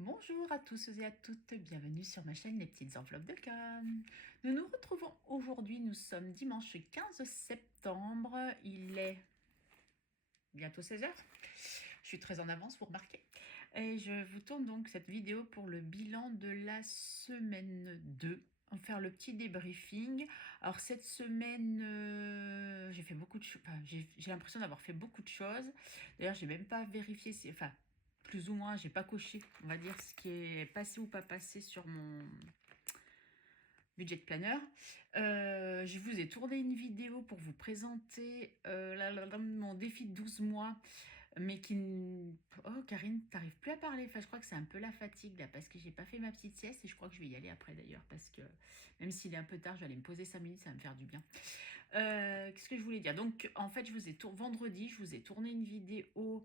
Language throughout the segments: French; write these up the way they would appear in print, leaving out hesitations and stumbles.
Bonjour à tous et à toutes, bienvenue sur ma chaîne Les Petites Enveloppes de Com. Nous nous retrouvons aujourd'hui, nous sommes dimanche 15 septembre, il est bientôt 16 heures. Je suis très en avance, vous remarquez. Et je vous tourne donc cette vidéo pour le bilan de la semaine 2. On va faire le petit débriefing. Alors cette semaine, j'ai fait beaucoup de choses. Enfin, j'ai l'impression d'avoir fait beaucoup de choses. D'ailleurs, j'ai même pas vérifié si, enfin, plus ou moins, j'ai pas coché, on va dire, ce qui est passé ou pas passé sur mon budget planner. Je vous ai tourné une vidéo pour vous présenter mon défi de 12 mois, mais qui... Oh, Karine, t'arrives plus à parler. Enfin, je crois que c'est un peu la fatigue, là, parce que j'ai pas fait ma petite sieste, et je crois que je vais y aller après, d'ailleurs, parce que même s'il est un peu tard, je vais aller me poser 5 minutes, ça va me faire du bien. Qu'est-ce que je voulais dire? Donc, en fait, vendredi, je vous ai tourné une vidéo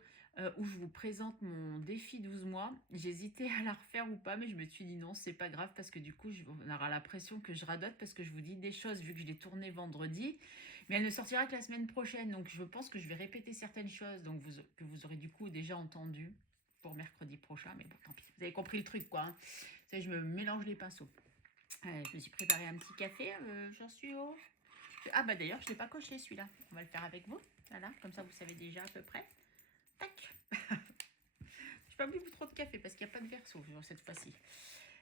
où je vous présente mon défi 12 mois. J'hésitais à la refaire ou pas, mais je me suis dit non, c'est pas grave parce que du coup, on aura l'impression que je radote parce que je vous dis des choses vu que je l'ai tourné vendredi, mais elle ne sortira que la semaine prochaine. Donc, je pense que je vais répéter certaines choses donc que vous aurez du coup déjà entendu pour mercredi prochain. Mais bon, tant pis. Vous avez compris le truc, quoi. Hein. Vous savez, je me mélange les pinceaux. Je me suis préparé un petit café. J'en suis au... Ah bah d'ailleurs, je ne l'ai pas coché celui-là. On va le faire avec vous. Voilà, comme ça vous savez déjà à peu près. Tac. Je n'ai pas bu trop de café parce qu'il n'y a pas de verso cette fois-ci.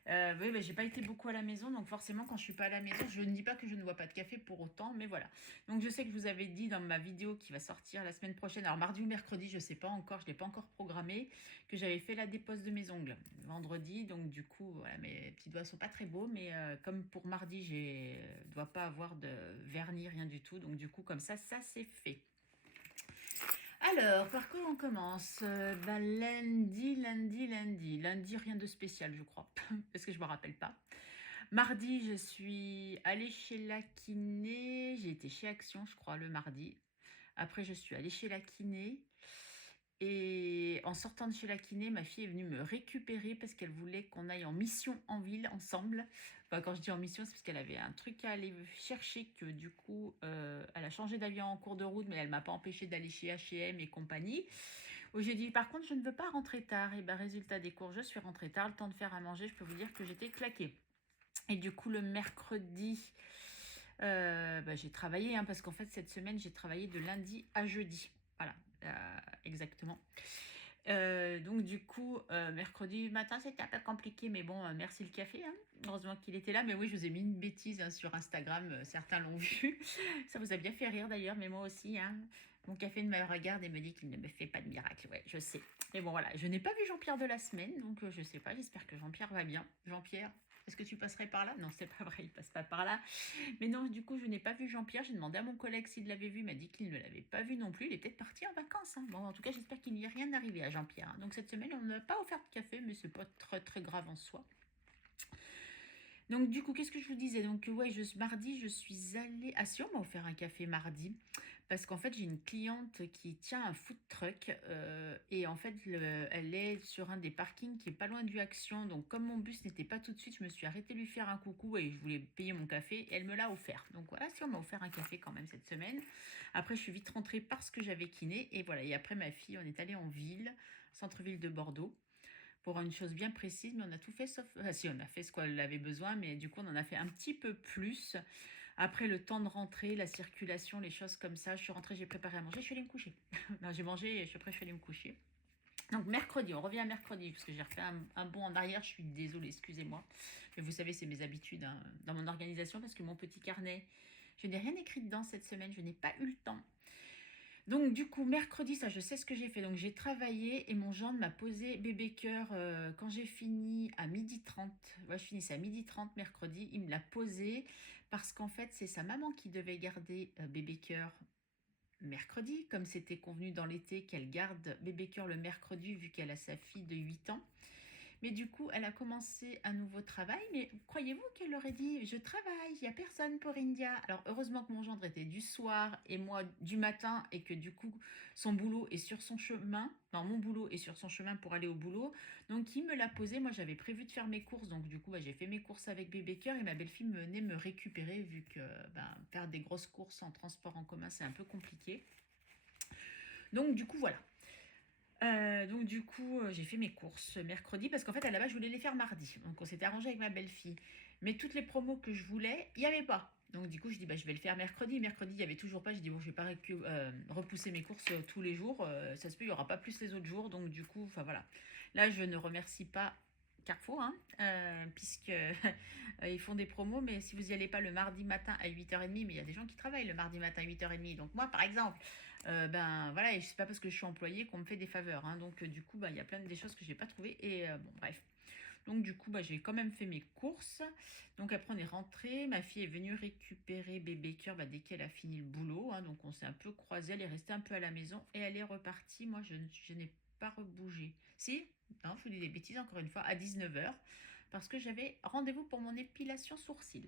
Oui, bah, j'ai pas été beaucoup à la maison, donc forcément quand je suis pas à la maison, je ne dis pas que je ne bois pas de café pour autant, mais voilà. Donc je sais que je vous avais dit dans ma vidéo qui va sortir la semaine prochaine, alors mardi ou mercredi, je sais pas encore, je l'ai pas encore programmé, que j'avais fait la dépose de mes ongles vendredi, donc du coup, voilà, mes petits doigts sont pas très beaux, mais comme pour mardi, je dois pas avoir de vernis, rien du tout, donc du coup comme ça c'est fait. Alors, par quoi on commence? Lundi, rien de spécial, je crois, parce que je me rappelle pas. Mardi, je suis allée chez la kiné. J'ai été chez Action, je crois, le mardi. Après, je suis allée chez la kiné. Et en sortant de chez la kiné, ma fille est venue me récupérer parce qu'elle voulait qu'on aille en mission en ville ensemble. Enfin, quand je dis en mission, c'est parce qu'elle avait un truc à aller chercher que du coup, elle a changé d'avion en cours de route, mais elle m'a pas empêché d'aller chez H&M et compagnie. Où j'ai dit, par contre, je ne veux pas rentrer tard. Et ben, résultat des cours, je suis rentrée tard. Le temps de faire à manger, je peux vous dire que j'étais claquée. Et du coup, le mercredi, j'ai travaillé, hein, parce qu'en fait, cette semaine, j'ai travaillé de lundi à jeudi. Voilà, exactement. Donc du coup, mercredi matin, c'était un peu compliqué, mais bon, merci le café, hein. Heureusement qu'il était là. Mais oui, je vous ai mis une bêtise, hein, sur Instagram, certains l'ont vu. Ça vous a bien fait rire d'ailleurs, mais moi aussi, hein. Mon café me regarde et me dit qu'il ne me fait pas de miracle. Ouais, je sais. Mais bon, voilà, je n'ai pas vu Jean-Pierre de la semaine, donc je sais pas, j'espère que Jean-Pierre va bien. Jean-Pierre, est-ce que tu passerais par là? Non, c'est pas vrai, il passe pas par là. Mais non, du coup, je n'ai pas vu Jean-Pierre. J'ai demandé à mon collègue s'il l'avait vu. Il m'a dit qu'il ne l'avait pas vu non plus. Il est peut-être parti en vacances, hein. Bon, en tout cas, j'espère qu'il n'y a rien arrivé à Jean-Pierre, hein. Donc cette semaine, on n'a pas offert de café, mais c'est pas très très grave en soi. Donc du coup, qu'est-ce que je vous disais? Donc ouais, mardi, je suis allée... Ah si, on m'a offert un café mardi, parce qu'en fait, j'ai une cliente qui tient un food truck, et en fait, elle est sur un des parkings qui est pas loin du Action. Donc comme mon bus n'était pas tout de suite, je me suis arrêtée lui faire un coucou et je voulais payer mon café, et elle me l'a offert. Donc voilà, si on m'a offert un café quand même cette semaine. Après, je suis vite rentrée parce que j'avais kiné, et voilà. Et après, ma fille, on est allé en ville, centre-ville de Bordeaux, pour une chose bien précise, mais on a tout fait sauf... Enfin, si, on a fait ce qu'elle avait besoin, mais du coup, on en a fait un petit peu plus. Après, le temps de rentrer, la circulation, les choses comme ça, je suis rentrée, j'ai préparé à manger, je suis allée me coucher. Non, j'ai mangé et après, je suis allée me coucher. Donc, mercredi, on revient à mercredi, parce que j'ai refait un bond en arrière, je suis désolée, excusez-moi. Mais vous savez, c'est mes habitudes, hein, dans mon organisation, parce que mon petit carnet, je n'ai rien écrit dedans cette semaine, je n'ai pas eu le temps. Donc du coup, mercredi, ça je sais ce que j'ai fait. Donc j'ai travaillé et mon gendre m'a posé bébé cœur quand j'ai fini à 12h30. Ouais, je finissais à 12h30 mercredi. Il me l'a posé parce qu'en fait, c'est sa maman qui devait garder bébé cœur mercredi, comme c'était convenu dans l'été qu'elle garde bébé cœur le mercredi vu qu'elle a sa fille de 8 ans. Mais du coup, elle a commencé un nouveau travail. Mais croyez-vous qu'elle aurait dit, je travaille, il n'y a personne pour India. Alors heureusement que mon gendre était du soir et moi du matin et que du coup, son boulot est sur son chemin. Non, mon boulot est sur son chemin pour aller au boulot. Donc il me l'a posé. Moi, j'avais prévu de faire mes courses. Donc du coup, j'ai fait mes courses avec bébé cœur et ma belle-fille venait me récupérer vu que faire des grosses courses en transport en commun, c'est un peu compliqué. Donc du coup, voilà. Donc du coup, j'ai fait mes courses mercredi parce qu'en fait, à la base, je voulais les faire mardi. Donc on s'était arrangé avec ma belle-fille. Mais toutes les promos que je voulais, il n'y avait pas. Donc du coup, je dis, bah, je vais le faire mercredi. Mercredi, il n'y avait toujours pas. Je dis, bon, je vais pas repousser mes courses tous les jours. Ça se peut, il n'y aura pas plus les autres jours. Donc du coup, enfin voilà. Là, je ne remercie pas Carrefour, hein, puisque ils font des promos. Mais si vous n'y allez pas le mardi matin à 8h30, mais il y a des gens qui travaillent le mardi matin à 8h30. Donc moi, par exemple, ben voilà, et c'est pas parce que je suis employée qu'on me fait des faveurs, hein. Donc du coup, bah, il y a plein des choses que j'ai pas trouvées. Et bon, bref. Donc du coup, bah, j'ai quand même fait mes courses. Donc après, on est rentré. Ma fille est venue récupérer bébé cœur bah, dès qu'elle a fini le boulot, hein. Donc on s'est un peu croisés. Elle est restée un peu à la maison et elle est repartie. Moi, je n'ai pas rebougé. Si, non, je vous dis des bêtises encore une fois, à 19h. Parce que j'avais rendez-vous pour mon épilation sourcil.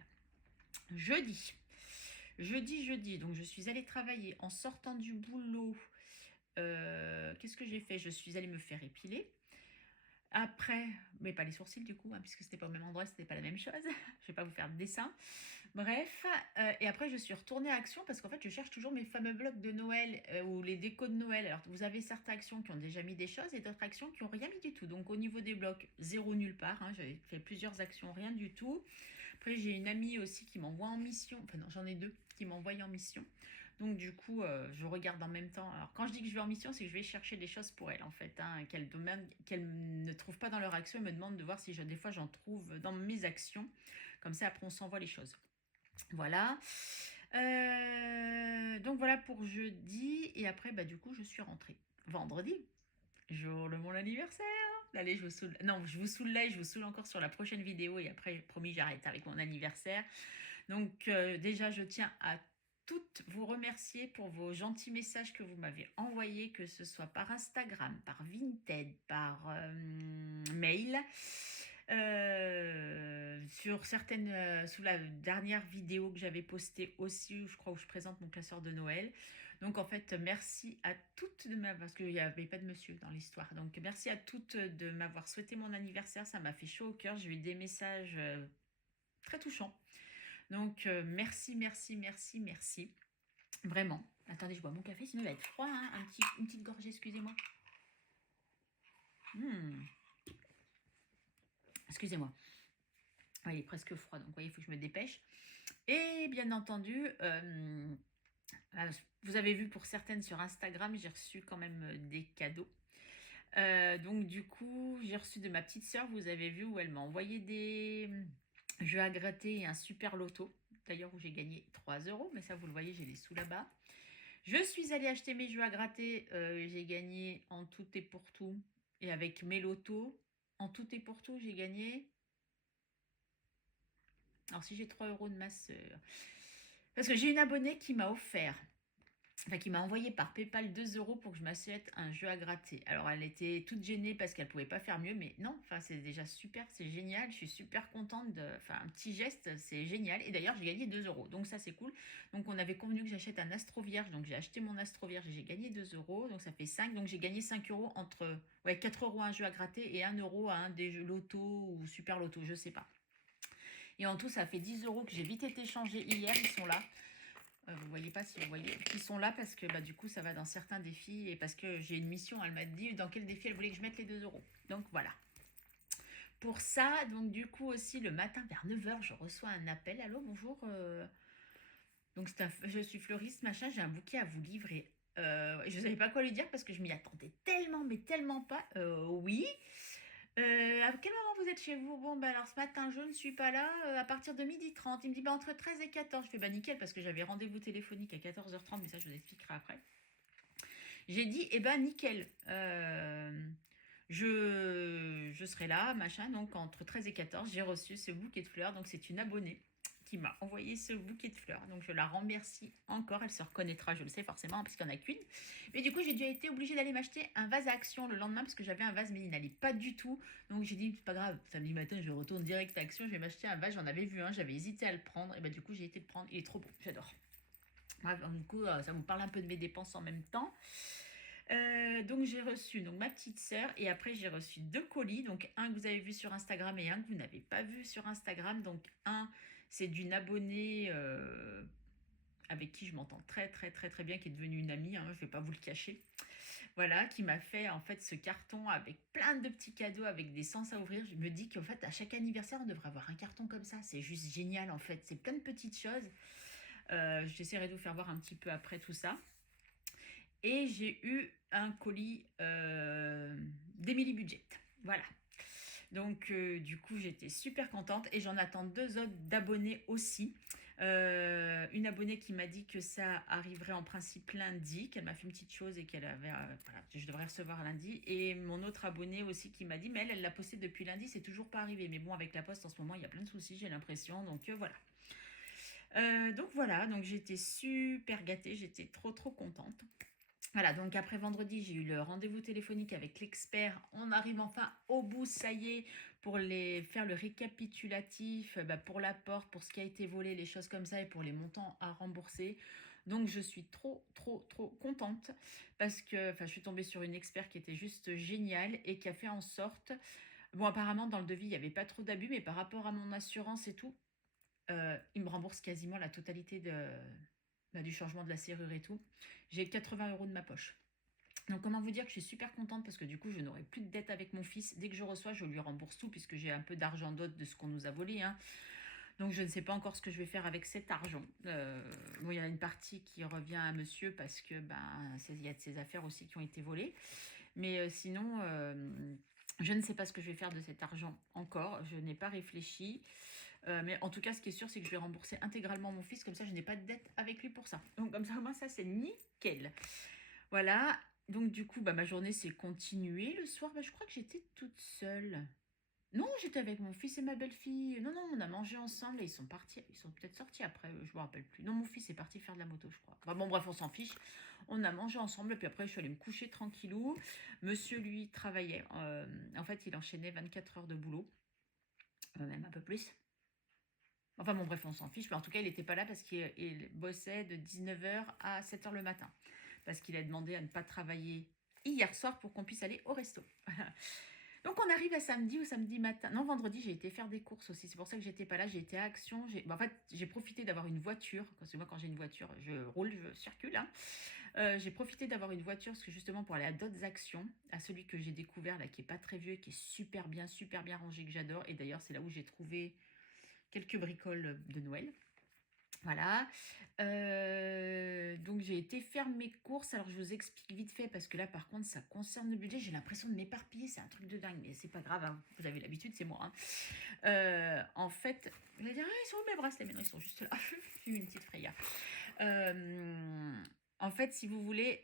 Jeudi. Jeudi. Donc je suis allée travailler en sortant du boulot. Qu'est-ce que j'ai fait? Je suis allée me faire épiler. Après, mais pas les sourcils du coup, hein, puisque c'était pas au même endroit, c'était pas la même chose. Je vais pas vous faire de dessin. Bref, et après je suis retournée à Action parce qu'en fait je cherche toujours mes fameux blocs de Noël ou les décos de Noël. Alors vous avez certaines actions qui ont déjà mis des choses et d'autres actions qui ont rien mis du tout. Donc au niveau des blocs, zéro nulle part, hein. J'avais fait plusieurs actions, rien du tout. Après j'ai une amie aussi qui m'envoie en mission, enfin non j'en ai deux qui m'envoient en mission. Donc du coup, je regarde en même temps. Alors quand je dis que je vais en mission, c'est que je vais chercher des choses pour elle en fait, hein, qu'elle ne trouve pas dans leur action. Elle me demande de voir si des fois j'en trouve dans mes actions. Comme ça, après on s'envoie les choses. Voilà. Donc voilà pour jeudi. Et après, bah du coup, je suis rentrée. Vendredi, jour de mon anniversaire. Allez, je vous saoule. Non, je vous saoule là et je vous saoule encore sur la prochaine vidéo. Et après, promis, j'arrête avec mon anniversaire. Donc déjà, je tiens à toutes vous remercier pour vos gentils messages que vous m'avez envoyés, que ce soit par Instagram, par Vinted, par mail. Sur certaines, sous la dernière vidéo que j'avais postée aussi, où je crois où je présente mon classeur de Noël. Donc en fait, merci à toutes de m'avoir, parce qu'il n'y avait pas de monsieur dans l'histoire. Donc merci à toutes de m'avoir souhaité mon anniversaire, ça m'a fait chaud au cœur. J'ai eu des messages très touchants. Donc merci. Vraiment. Attendez, je bois mon café, sinon il va être froid, hein. Une petite gorgée, excusez-moi. Excusez-moi. Ouais, il est presque froid, donc vous voyez, il faut que je me dépêche. Et bien entendu, vous avez vu pour certaines sur Instagram, j'ai reçu quand même des cadeaux. Donc du coup, j'ai reçu de ma petite sœur, vous avez vu, où elle m'a envoyé des jeux à gratter et un super loto. D'ailleurs, où j'ai gagné 3 €, mais ça, vous le voyez, j'ai les sous là-bas. Je suis allée acheter mes jeux à gratter. J'ai gagné en tout et pour tout. Et avec mes lotos, en tout et pour tout, j'ai gagné. Alors, si j'ai 3 € de ma sœur. Parce que j'ai une abonnée qui m'a offert, enfin qui m'a envoyé par PayPal 2 € pour que je m'achète un jeu à gratter. Alors elle était toute gênée parce qu'elle pouvait pas faire mieux, mais non, enfin c'est déjà super, c'est génial, je suis super contente enfin un petit geste, c'est génial. Et d'ailleurs j'ai gagné 2 €, donc ça c'est cool. Donc on avait convenu que j'achète un Astro Vierge, donc j'ai acheté mon Astro Vierge et j'ai gagné 2 €, donc ça fait 5, donc j'ai gagné 5 € entre, ouais, 4 € à un jeu à gratter et 1 € à un des jeux loto ou super loto, je sais pas. Et en tout ça fait 10 € que j'ai vite été changés hier, ils sont là. Vous voyez pas si vous voyez, qui sont là parce que bah, du coup ça va dans certains défis et parce que j'ai une mission, elle m'a dit dans quel défi elle voulait que je mette les 2 €. Donc voilà. Pour ça, donc du coup aussi le matin vers 9h, je reçois un appel. Allô, bonjour. Donc je suis fleuriste, machin, j'ai un bouquet à vous livrer. Je ne savais pas quoi lui dire parce que je m'y attendais tellement, mais tellement pas. Oui. À quel moment vous êtes chez vous? Bon, bah alors ce matin, je ne suis pas là. À partir de 12h30. Il me dit, bah entre 13 et 14. Je fais, bah nickel, parce que j'avais rendez-vous téléphonique à 14h30, mais ça, je vous expliquerai après. J'ai dit, eh ben nickel. Je serai là, machin. Donc entre 13 et 14, j'ai reçu ce bouquet de fleurs. Donc c'est une abonnée qui m'a envoyé ce bouquet de fleurs. Donc je la remercie encore. Elle se reconnaîtra, je le sais forcément, parce qu'il n'y en a qu'une. Mais du coup, j'ai déjà été obligée d'aller m'acheter un vase à Action le lendemain, parce que j'avais un vase, mais il n'allait pas du tout. Donc j'ai dit, c'est pas grave, samedi matin, je retourne direct à Action, je vais m'acheter un vase. J'en avais vu un, j'avais hésité à le prendre. Et bah du coup, j'ai été le prendre. Il est trop beau, j'adore. Bref, donc, du coup, ça vous parle un peu de mes dépenses en même temps. Donc j'ai reçu donc ma petite sœur et après j'ai reçu 2 colis, donc un que vous avez vu sur Instagram et un que vous n'avez pas vu sur Instagram. Donc un c'est d'une abonnée avec qui je m'entends très très très très bien, qui est devenue une amie, hein, je ne vais pas vous le cacher. Voilà, qui m'a fait en fait ce carton avec plein de petits cadeaux, avec des sens à ouvrir. Je me dis qu'en fait, à chaque anniversaire, on devrait avoir un carton comme ça. C'est juste génial en fait. C'est plein de petites choses. J'essaierai de vous faire voir un petit peu après tout ça. Et j'ai eu un colis d'Emily Budget. Voilà. Donc, du coup, j'étais super contente et j'en attends deux autres d'abonnés aussi. Une abonnée qui m'a dit que ça arriverait en principe lundi, qu'elle m'a fait une petite chose et qu'elle avait, voilà, je devrais recevoir lundi. Et mon autre abonnée aussi qui m'a dit, mais elle l'a posté depuis lundi, c'est toujours pas arrivé. Mais bon, avec la poste en ce moment, il y a plein de soucis, j'ai l'impression. Donc voilà. Donc voilà, donc j'étais super gâtée, j'étais trop contente. Voilà, donc après vendredi, j'ai eu le rendez-vous téléphonique avec l'expert. On arrive enfin au bout, ça y est, pour faire le récapitulatif pour la porte, pour ce qui a été volé, les choses comme ça, et pour les montants à rembourser. Donc je suis trop contente parce que je suis tombée sur une expert qui était juste géniale et qui a fait en sorte... Bon, apparemment, dans le devis, il n'y avait pas trop d'abus, mais par rapport à mon assurance et tout, il me rembourse quasiment la totalité du changement de la serrure et tout. J'ai 80 € de ma poche. Donc comment vous dire que je suis super contente parce que du coup je n'aurai plus de dette avec mon fils. Dès que je reçois, je lui rembourse tout puisque j'ai un peu d'argent d'autre de ce qu'on nous a volé, hein. Donc je ne sais pas encore ce que je vais faire avec cet argent. Bon, il y a une partie qui revient à monsieur parce que il y a de ses affaires aussi qui ont été volées. Mais sinon, je ne sais pas ce que je vais faire de cet argent encore. Je n'ai pas réfléchi. Mais en tout cas, ce qui est sûr, c'est que je vais rembourser intégralement mon fils. Comme ça, je n'ai pas de dette avec lui pour ça. Donc comme ça, au moins, ça, c'est nickel. Voilà. Donc du coup, ma journée s'est continuée. Le soir, je crois que j'étais toute seule. Non, j'étais avec mon fils et ma belle-fille. Non, on a mangé ensemble et ils sont partis. Ils sont peut-être sortis après, je me rappelle plus. Non, mon fils est parti faire de la moto, je crois. Bon, bref, on s'en fiche. On a mangé ensemble, et puis après, je suis allée me coucher tranquillou. Monsieur, lui, travaillait. En fait, il enchaînait 24 heures de boulot, même un peu plus. Enfin, bon, bref, on s'en fiche. Mais en tout cas, il n'était pas là parce qu'il bossait de 19 h à 7 h le matin. Parce qu'il a demandé à ne pas travailler hier soir pour qu'on puisse aller au resto. Donc on arrive à samedi ou samedi matin. Non, vendredi, j'ai été faire des courses aussi. C'est pour ça que j'étais pas là. J'ai été à Action. En fait, j'ai profité d'avoir une voiture. Parce que moi, quand j'ai une voiture, je roule, je circule, hein. J'ai profité d'avoir une voiture parce que justement pour aller à d'autres actions, à celui que j'ai découvert là, qui est pas très vieux, qui est super bien rangé, que j'adore. Et d'ailleurs, c'est là où j'ai trouvé quelques bricoles de Noël. Voilà. Donc j'ai été faire mes courses. Alors je vous explique vite fait parce que là par contre ça concerne le budget. J'ai l'impression de m'éparpiller, c'est un truc de dingue, mais c'est pas grave, hein. Vous avez l'habitude, c'est moi, hein. En fait, vous allez dire, ah, ils sont où mes bracelets? Mais non, ils sont juste là. J'ai eu une petite frayeur. En fait, si vous voulez,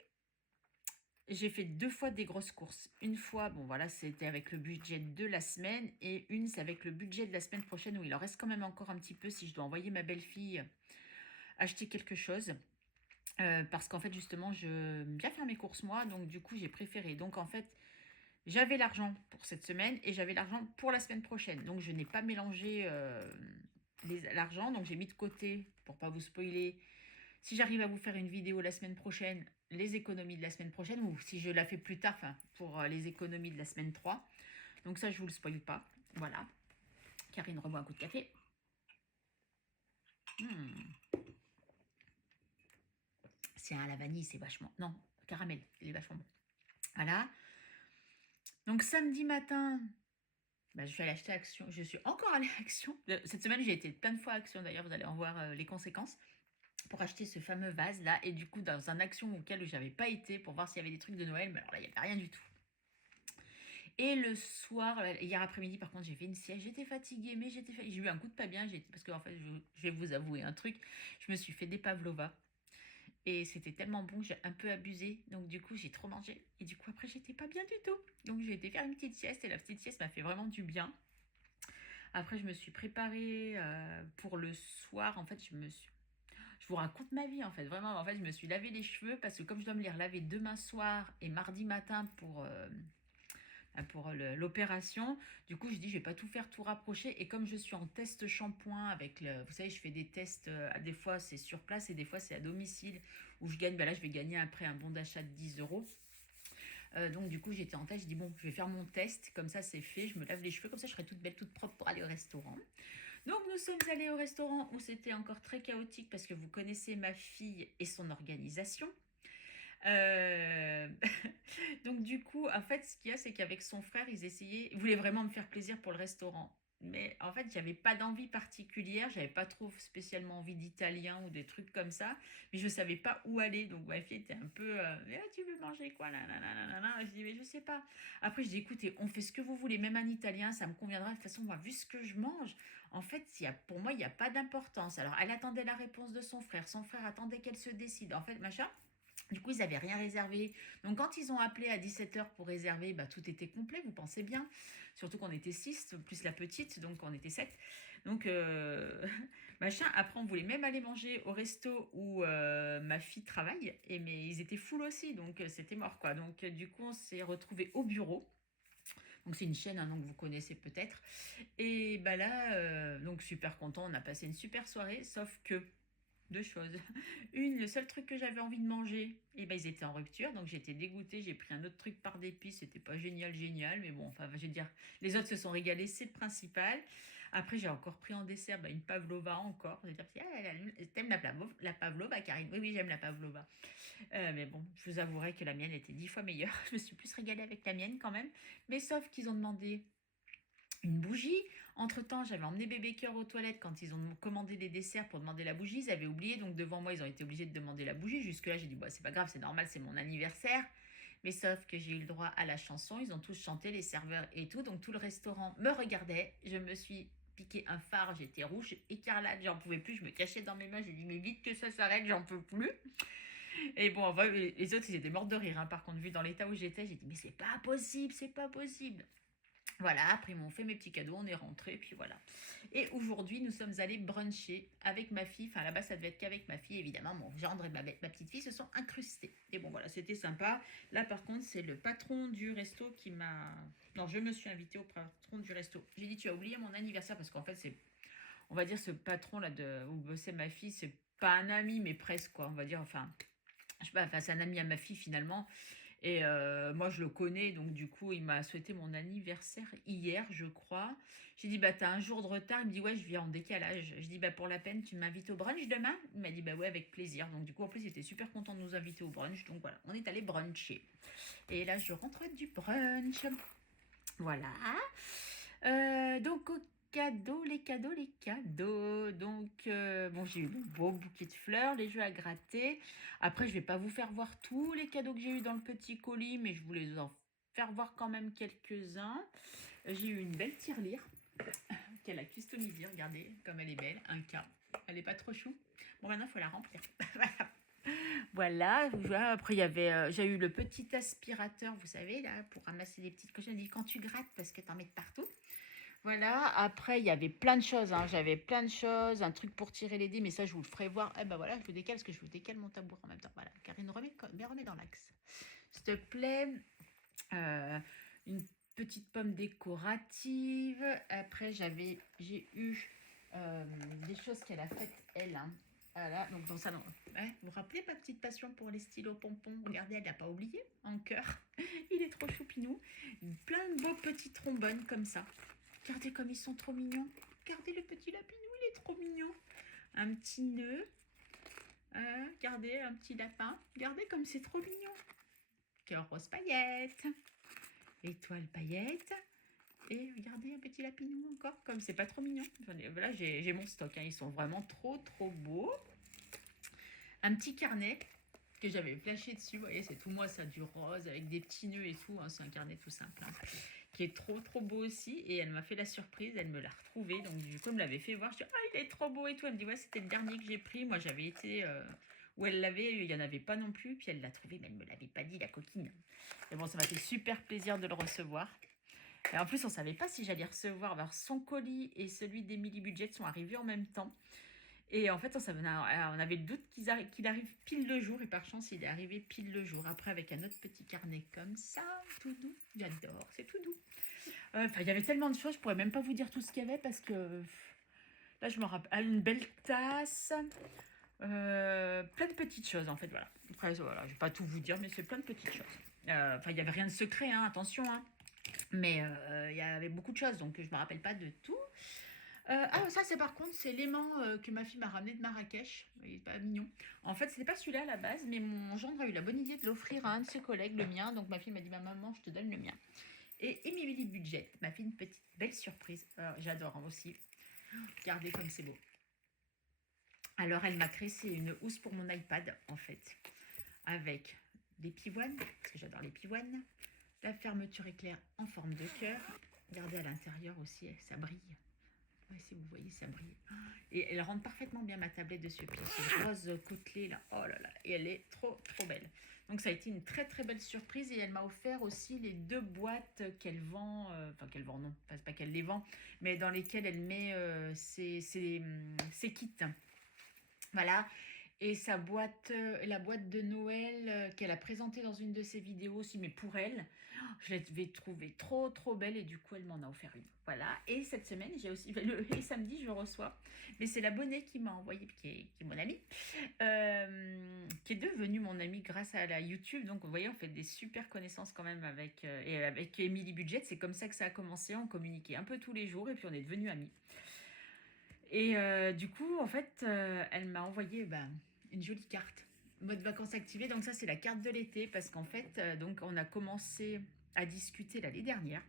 j'ai fait 2 fois des grosses courses. Une fois, bon voilà, c'était avec le budget de la semaine, et une, c'est avec le budget de la semaine prochaine où il en reste quand même encore un petit peu si je dois envoyer ma belle-fille acheter quelque chose. Parce qu'en fait, justement, je bien faire mes courses moi, donc du coup, j'ai préféré. Donc en fait, j'avais l'argent pour cette semaine et j'avais l'argent pour la semaine prochaine. Donc je n'ai pas mélangé l'argent, donc j'ai mis de côté pour pas vous spoiler. Si j'arrive à vous faire une vidéo la semaine prochaine, les économies de la semaine prochaine, ou si je la fais plus tard, pour les économies de la semaine 3. Donc ça, je vous le spoil pas. Voilà. Karine reboit un coup de café. C'est à la vanille, c'est vachement... Non, caramel, il est vachement bon. Voilà. Donc samedi matin, je suis allée acheter Action. Je suis encore allée à Action. Cette semaine, j'ai été plein de fois à Action. D'ailleurs, vous allez en voir les conséquences. Pour acheter ce fameux vase là. Et du coup, dans un Action auquel je n'avais pas été pour voir s'il y avait des trucs de Noël. Mais alors là, il n'y avait rien du tout. Et le soir, hier après-midi, par contre, j'ai fait une sieste. J'étais fatiguée, mais j'ai eu un coup de pas bien. Parce que, en fait, je vais vous avouer un truc. Je me suis fait des pavlovas. Et c'était tellement bon que j'ai un peu abusé. Donc du coup, j'ai trop mangé. Et du coup, après, j'étais pas bien du tout. Donc j'ai été faire une petite sieste. Et la petite sieste m'a fait vraiment du bien. Après, je me suis préparée pour le soir. En fait, je vous raconte ma vie, en fait. Vraiment, en fait, je me suis lavé les cheveux. Parce que comme je dois me les relaver demain soir et mardi matin pour l'opération. Du coup, je dis, je vais pas tout faire, tout rapprocher. Et comme je suis en test shampoing avec vous savez, je fais des tests, des fois c'est sur place et des fois c'est à domicile où je gagne. Là, je vais gagner après un bon d'achat de 10 €. Donc du coup, j'étais en test. Je dis, bon, je vais faire mon test. Comme ça, c'est fait. Je me lave les cheveux. Comme ça, je serai toute belle, toute propre pour aller au restaurant. Donc nous sommes allés au restaurant où c'était encore très chaotique parce que vous connaissez ma fille et son organisation. Euh, Donc du coup, en fait, ce qu'il y a, c'est qu'avec son frère, ils voulaient vraiment me faire plaisir pour le restaurant. Mais en fait, j'avais pas d'envie particulière, j'avais pas trop spécialement envie d'italien ou des trucs comme ça, mais je savais pas où aller. Donc ma fille était un peu, tu veux manger quoi, nanana. Je dis mais je sais pas. Après je dis écoutez, on fait ce que vous voulez, même en italien, ça me conviendra. De toute façon, moi, vu ce que je mange, en fait, pour moi, il n'y a pas d'importance. Alors elle attendait la réponse de son frère attendait qu'elle se décide. En fait, machin. Du coup, ils n'avaient rien réservé. Donc, quand ils ont appelé à 17 h pour réserver, bah, tout était complet, vous pensez bien. Surtout qu'on était 6, plus la petite, donc on était 7. Donc, machin. Après, on voulait même aller manger au resto où ma fille travaille. Mais ils étaient full aussi, donc c'était mort, quoi. Donc, du coup, on s'est retrouvés au bureau. Donc, c'est une chaîne, hein, donc vous connaissez peut-être. Et bah là, donc super content, on a passé une super soirée, sauf que deux choses. Une, le seul truc que j'avais envie de manger, et ben ils étaient en rupture, donc j'étais dégoûtée. J'ai pris un autre truc par dépit, c'était pas génial, génial, mais bon, enfin, je veux dire, les autres se sont régalés, c'est le principal. Après, j'ai encore pris en dessert une pavlova encore. Je veux dire, t'aimes la pavlova, Karine? Oui, oui, j'aime la pavlova. Mais bon, je vous avouerai que la mienne était 10 fois meilleure. Je me suis plus régalée avec la mienne quand même. Mais sauf qu'ils ont demandé une bougie. Entre-temps, j'avais emmené bébé cœur aux toilettes quand ils ont commandé les desserts pour demander la bougie. Ils avaient oublié, donc devant moi, ils ont été obligés de demander la bougie. Jusque-là, j'ai dit, bah, c'est pas grave, c'est normal, c'est mon anniversaire. Mais sauf que j'ai eu le droit à la chanson. Ils ont tous chanté, les serveurs et tout. Donc tout le restaurant me regardait. Je me suis piqué un phare, j'étais rouge, écarlate, j'en pouvais plus. Je me cachais dans mes mains. J'ai dit, mais vite que ça s'arrête, j'en peux plus. Et bon, enfin, les autres, ils étaient morts de rire, hein. Par contre, vu dans l'état où j'étais, j'ai dit, mais c'est pas possible, c'est pas possible. Voilà, après ils m'ont fait mes petits cadeaux, on est rentré, puis voilà. Et aujourd'hui, nous sommes allés bruncher avec ma fille. Enfin, là-bas, ça devait être qu'avec ma fille, évidemment. Mon gendre et ma petite fille se sont incrustés. Et bon, voilà, c'était sympa. Là, par contre, c'est le patron du resto qui m'a... Non, je me suis invitée au patron du resto. J'ai dit, tu as oublié mon anniversaire, parce qu'en fait, c'est... On va dire, ce patron-là où bossait ma fille, c'est pas un ami, mais presque, quoi. On va dire, enfin... Je sais pas, enfin, c'est un ami à ma fille, finalement. Et moi, je le connais, donc du coup, il m'a souhaité mon anniversaire hier, je crois. J'ai dit, bah, t'as un jour de retard. Il me dit, ouais, je viens en décalage. Je dis, bah, pour la peine, tu m'invites au brunch demain? Il m'a dit, bah, ouais, avec plaisir. Donc, du coup, en plus, il était super content de nous inviter au brunch. Donc, voilà, on est allé bruncher. Et là, je rentre du brunch. Voilà. Donc, cadeaux, les cadeaux, les cadeaux. Donc, bon, j'ai eu un beau bouquet de fleurs, les jeux à gratter. Après, je vais pas vous faire voir tous les cadeaux que j'ai eu dans le petit colis, mais je voulais en faire voir quand même quelques-uns. J'ai eu une belle tirelire qu'elle a customisée. Regardez comme elle est belle. Un cas. Elle est pas trop chou. Bon, maintenant, il faut la remplir. Voilà. Après, j'ai eu le petit aspirateur, vous savez, là, pour ramasser les petites cochonneries. Quand tu grattes, parce que t'en mets de partout. Voilà, après il y avait plein de choses, hein. J'avais plein de choses, un truc pour tirer les dés, mais ça je vous le ferai voir. Eh ben voilà, je vous décale parce que je vous décale mon tabouret en même temps. Voilà, Karine, remets dans l'axe. S'il te plaît, une petite pomme décorative. Après j'ai eu des choses qu'elle a faites elle, hein. Voilà, donc dans ça, non. Ouais, vous vous rappelez ma petite passion pour les stylos pompons? Regardez, elle n'a pas oublié, en cœur. Il est trop choupinou. Plein de beaux petits trombones comme ça. Regardez comme ils sont trop mignons. Regardez le petit lapinou, il est trop mignon. Un petit nœud. Regardez, un petit lapin. Regardez comme c'est trop mignon. Cœur rose paillette. Étoile paillette. Et regardez un petit lapinou encore, comme c'est pas trop mignon. Voilà, j'ai mon stock, hein. Ils sont vraiment trop beaux. Un petit carnet que j'avais flashé dessus. Vous voyez, c'est tout moi ça, du rose avec des petits nœuds et tout, hein. C'est un carnet tout simple, hein, qui est trop beau aussi. Et elle m'a fait la surprise, elle me l'a retrouvé. Donc du coup, elle me l'avait fait voir. Je dis, ah, il est trop beau et tout. Elle me dit, ouais, c'était le dernier que j'ai pris. Moi, j'avais été où elle l'avait, il n'y en avait pas non plus. Puis elle l'a trouvé, mais elle me l'avait pas dit, la coquine. Et bon, ça m'a fait super plaisir de le recevoir. Et en plus, on savait pas si j'allais recevoir. Alors, son colis et celui d'Emily Budget sont arrivés en même temps. Et en fait, on avait le doute qu'il arrive pile le jour. Et par chance, il est arrivé pile le jour. Après, avec un autre petit carnet comme ça, tout doux. J'adore, c'est tout doux. Il y avait tellement de choses, je pourrais même pas vous dire tout ce qu'il y avait parce que là, je me rappelle. Une belle tasse. Plein de petites choses, en fait, voilà. Après, voilà, je vais pas tout vous dire, mais c'est plein de petites choses. Il n'y avait rien de secret, hein, attention, hein. Mais il y avait beaucoup de choses, donc je me rappelle pas de tout. Ah, ça, c'est par contre, c'est l'aimant que ma fille m'a ramené de Marrakech. Il est pas mignon. En fait, c'était pas celui-là à la base, mais mon gendre a eu la bonne idée de l'offrir à un de ses collègues, le mien. Donc, ma fille m'a dit, ma maman, je te donne le mien. Et Emily Budget m'a fait une petite belle surprise. J'adore aussi. Regardez comme c'est beau. Alors, elle m'a tressé une housse pour mon iPad, en fait, avec des pivoines, parce que j'adore les pivoines. La fermeture éclair en forme de cœur. Regardez à l'intérieur aussi, ça brille. Ouais, si vous voyez, ça brille. Et elle rentre parfaitement bien ma tablette dessus. Puis ce rose côtelé là, oh là là, et elle est trop trop belle. Donc ça a été une très très belle surprise et elle m'a offert aussi les 2 boîtes qu'elle vend, enfin qu'elle vend non, c'est pas qu'elle les vend, mais dans lesquelles elle met ses kits. Voilà, et sa boîte, la boîte de Noël qu'elle a présentée dans une de ses vidéos aussi, mais pour elle, je l'avais trouvée trop trop belle et du coup elle m'en a offert une. Voilà, et cette semaine, j'ai aussi, et samedi je reçois, mais c'est l'abonné qui m'a envoyé, qui est mon ami, qui est devenu mon ami grâce à la YouTube. Donc vous voyez, on fait des super connaissances quand même et avec Emily Budget, c'est comme ça que ça a commencé, on communiquait un peu tous les jours et puis on est devenus amis. Et du coup, en fait, elle m'a envoyé une jolie carte. Mode vacances activées. Donc ça, c'est la carte de l'été. Parce qu'en fait, donc on a commencé à discuter l'année dernière.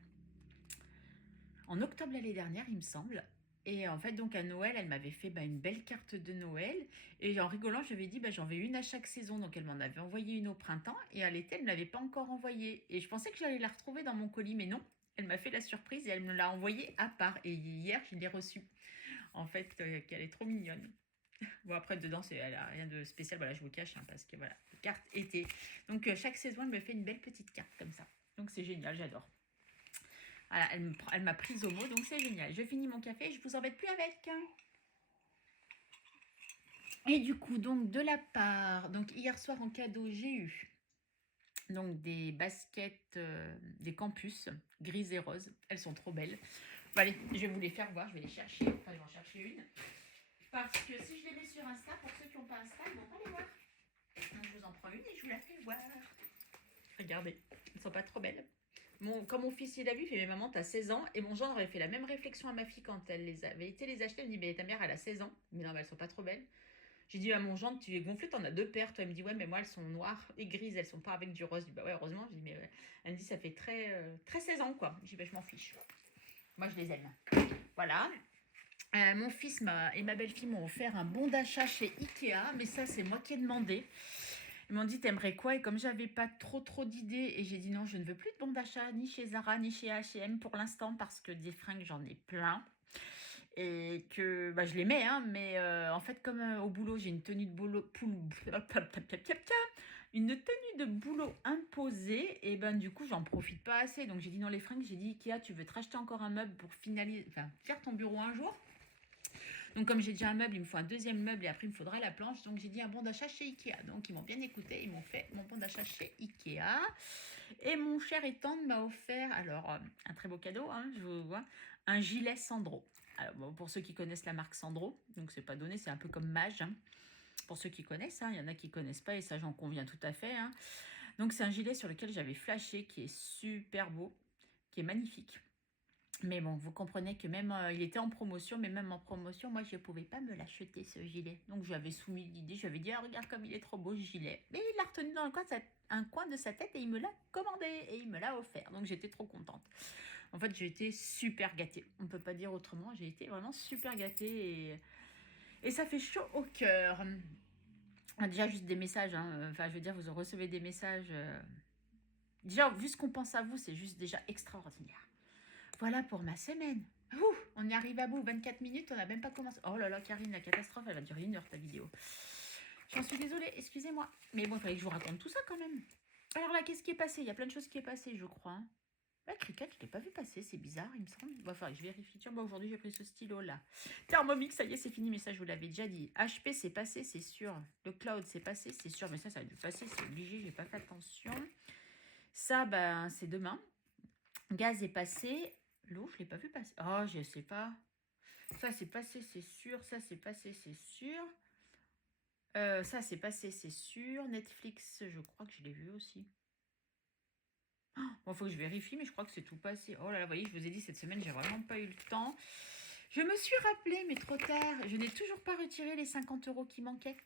En octobre l'année dernière, il me semble. Et en fait, donc à Noël, elle m'avait fait une belle carte de Noël. Et en rigolant, je lui ai dit, j'en veux une à chaque saison. Donc elle m'en avait envoyé une au printemps. Et à l'été, elle ne me l'avait pas encore envoyée. Et je pensais que j'allais la retrouver dans mon colis. Mais non, elle m'a fait la surprise et elle me l'a envoyée à part. Et hier, je l'ai reçue. En fait, qu'elle est trop mignonne. Bon, après, dedans, elle a rien de spécial. Voilà, je vous cache, parce que voilà, carte été. Donc, chaque saison, elle me fait une belle petite carte comme ça. Donc, c'est génial, j'adore. Voilà, elle m'a prise au mot, donc c'est génial. Je finis mon café, je vous embête plus avec. Et du coup, donc, de la part, donc hier soir en cadeau, j'ai eu donc des baskets, des campus grises et roses. Elles sont trop belles. Bon, allez, je vais vous les faire voir, je vais les chercher. Enfin, je vais en chercher une. Parce que si je les mets sur Insta, pour ceux qui n'ont pas Insta, ils ne vont pas les voir. Donc je vous en prends une et je vous la fais voir. Regardez, elles ne sont pas trop belles. Quand mon fils il a vu, il fait, mais maman, t'as 16 ans. Et mon gendre avait fait la même réflexion à ma fille quand elle les avait été les acheter. Elle me dit, mais ta mère, elle a 16 ans. Mais non, mais elles sont pas trop belles. J'ai dit à mon gendre, tu es gonflé, t'en as 2 paires. Toi, elle me dit, ouais, mais moi, elles sont noires et grises, elles sont pas avec du rose. Je dis, bah ouais, heureusement. Je dis, mais elle me dit, ça fait très 16 ans, quoi. Je dis, je m'en fiche. Moi, je les aime. Voilà. Mon fils et ma belle-fille m'ont offert un bon d'achat chez Ikea, mais ça, c'est moi qui ai demandé. Ils m'ont dit, t'aimerais quoi? Et comme j'avais pas trop d'idées, et j'ai dit non, je ne veux plus de bon d'achat, ni chez Zara, ni chez H&M pour l'instant, parce que des fringues, j'en ai plein. Et que je les mets, hein, mais en fait, comme au boulot, j'ai une tenue de boulot, une tenue de boulot imposée, et du coup, j'en profite pas assez. Donc j'ai dit non, les fringues, j'ai dit Ikea, tu veux te racheter encore un meuble pour faire ton bureau un jour? Donc comme j'ai déjà un meuble, il me faut un deuxième meuble et après il me faudra la planche. Donc j'ai dit un bon d'achat chez Ikea. Donc ils m'ont bien écouté, ils m'ont fait mon bon d'achat chez Ikea. Et mon cher et tendre m'a offert, alors un très beau cadeau, hein, je vous vois, un gilet Sandro. Alors, bon, pour ceux qui connaissent la marque Sandro, donc c'est pas donné, c'est un peu comme Mage. Hein. Pour ceux qui connaissent, il y en a qui connaissent pas et ça j'en conviens tout à fait. Hein. Donc c'est un gilet sur lequel j'avais flashé, qui est super beau, qui est magnifique. Mais bon, vous comprenez que même, il était en promotion, mais même en promotion, moi, je ne pouvais pas me l'acheter, ce gilet. Donc, j'avais soumis l'idée, je lui avais dit, ah, regarde comme il est trop beau, ce gilet. Mais il l'a retenu dans un coin de sa tête et il me l'a commandé et il me l'a offert. Donc, j'étais trop contente. En fait, j'ai été super gâtée. On ne peut pas dire autrement. J'ai été vraiment super gâtée et ça fait chaud au cœur. Déjà, juste des messages. Hein. Enfin, je veux dire, vous recevez des messages. Déjà, vu ce qu'on pense à vous, c'est juste déjà extraordinaire. Voilà pour ma semaine. Ouh, on y arrive à bout, 24 minutes, on n'a même pas commencé. Oh là là, Karine, la catastrophe, elle va durer 1 heure ta vidéo. J'en suis désolée, excusez-moi. Mais bon, il fallait que je vous raconte tout ça quand même. Alors là, qu'est-ce qui est passé? Il y a plein de choses qui est passé, je crois. Hein. La cricket, je ne l'ai pas vu passer, c'est bizarre, il me semble. Bon, enfin, je vérifie. Tiens, aujourd'hui, j'ai pris ce stylo-là. Thermomix, ça y est, c'est fini, mais ça, je vous l'avais déjà dit. HP, c'est passé, c'est sûr. Le cloud, c'est passé, c'est sûr. Mais ça a dû passer, c'est obligé, j'ai pas fait attention. Ça, c'est demain. Gaz est passé. L'eau, je ne l'ai pas vu passer. Oh, je ne sais pas. Ça, c'est passé, c'est sûr. Ça, c'est passé, c'est sûr. Ça, c'est passé, c'est sûr. Netflix, je crois que je l'ai vu aussi. Bon, il faut que je vérifie, mais je crois que c'est tout passé. Oh là là, vous voyez, je vous ai dit, cette semaine, j'ai vraiment pas eu le temps. Je me suis rappelé, mais trop tard. Je n'ai toujours pas retiré les 50 € qui manquaient.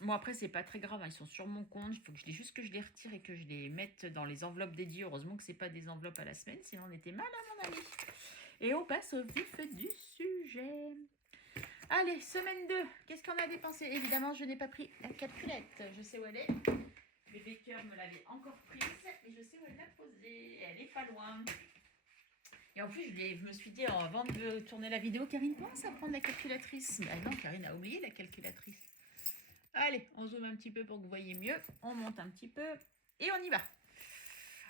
Bon, après, c'est pas très grave, hein, ils sont sur mon compte. Il faut que juste que je les retire et que je les mette dans les enveloppes dédiées. Heureusement que c'est pas des enveloppes à la semaine, sinon on était mal, à mon ami. Et on passe au vif du sujet. Allez, semaine 2. Qu'est-ce qu'on a dépensé? Évidemment, je n'ai pas pris la calculette. Je sais où elle est. Bébé Cœur me l'avait encore prise et je sais où elle l'a posée. Elle est pas loin. Et en plus, je me suis dit, avant de tourner la vidéo, Karine pense à prendre la calculatrice. Ah non, Karine a oublié la calculatrice. Allez, on zoome un petit peu pour que vous voyez mieux. On monte un petit peu et on y va.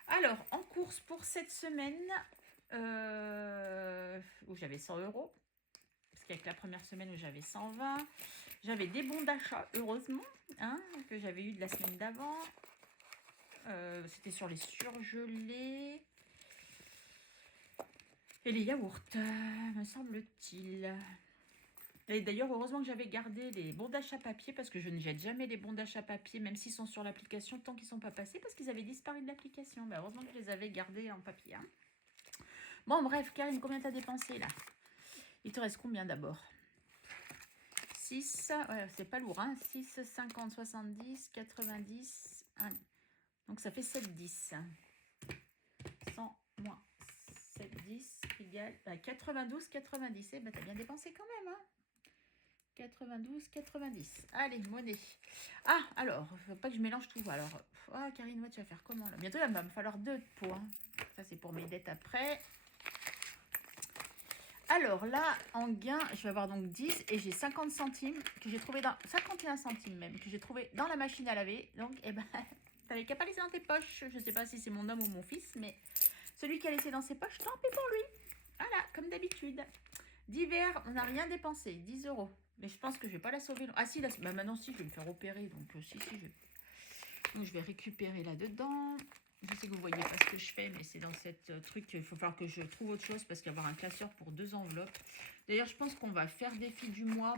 Alors, en course pour cette semaine, où j'avais 100 €, parce qu'avec la première semaine où j'avais 120, j'avais des bons d'achat, heureusement, hein, que j'avais eu de la semaine d'avant. C'était sur les surgelés et les yaourts, me semble-t-il. Et d'ailleurs, heureusement que j'avais gardé les bons d'achat papier, parce que je ne jette jamais les bons d'achat papier, même s'ils sont sur l'application, tant qu'ils ne sont pas passés, parce qu'ils avaient disparu de l'application. Ben, heureusement que je les avais gardés en papier. Hein. Bon, bref, Karine, combien t'as dépensé, là? Il te reste combien, d'abord? 6, ouais, c'est pas lourd, hein. 6, 50, 70, 90, 1. Donc, ça fait 7,10. 100 moins 7,10 égale 92, 90. Eh ben, t'as bien dépensé quand même, hein. 92, 90. Allez, monnaie. Ah, alors, faut pas que je mélange tout. Alors, Karine, moi, tu vas faire comment là? Bientôt, il va me falloir 2 pots. Hein. Ça, c'est pour mes dettes après. Alors là, en gain, je vais avoir donc 10 et j'ai 50 centimes que j'ai trouvé dans... 51 centimes même, que j'ai trouvé dans la machine à laver. Donc, eh ben, t'avais qu'à pas laisser dans tes poches. Je sais pas si c'est mon homme ou mon fils, mais celui qui a laissé dans ses poches, tant pis pour lui. Voilà, comme d'habitude. D'hiver, on n'a rien dépensé, 10 €. Mais je pense que je vais pas la sauver. Ah si, bah maintenant si, je vais me faire opérer. Donc si, donc je vais récupérer là-dedans. Je sais que vous voyez pas ce que je fais, mais c'est dans cette truc. Il faut falloir que je trouve autre chose parce qu'il va y avoir un classeur pour 2 enveloppes. D'ailleurs, je pense qu'on va faire défi du mois.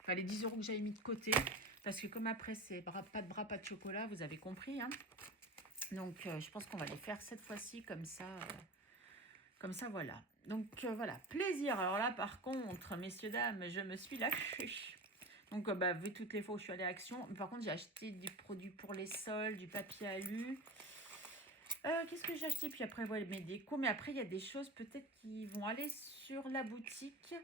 Enfin, les 10 € que j'avais mis de côté. Parce que comme après, c'est pas de bras, pas de chocolat, vous avez compris. Hein. Donc, je pense qu'on va les faire cette fois-ci comme ça. Comme ça, voilà. Donc, voilà. Plaisir. Alors là, par contre, messieurs, dames, je me suis lâchée. Donc, vu toutes les fois où je suis allée à Action. Par contre, j'ai acheté du produit pour les sols, du papier alu. Qu'est-ce que j'ai acheté? Puis après, voilà, mes décos. Mais après, il y a des choses peut-être qui vont aller sur la boutique.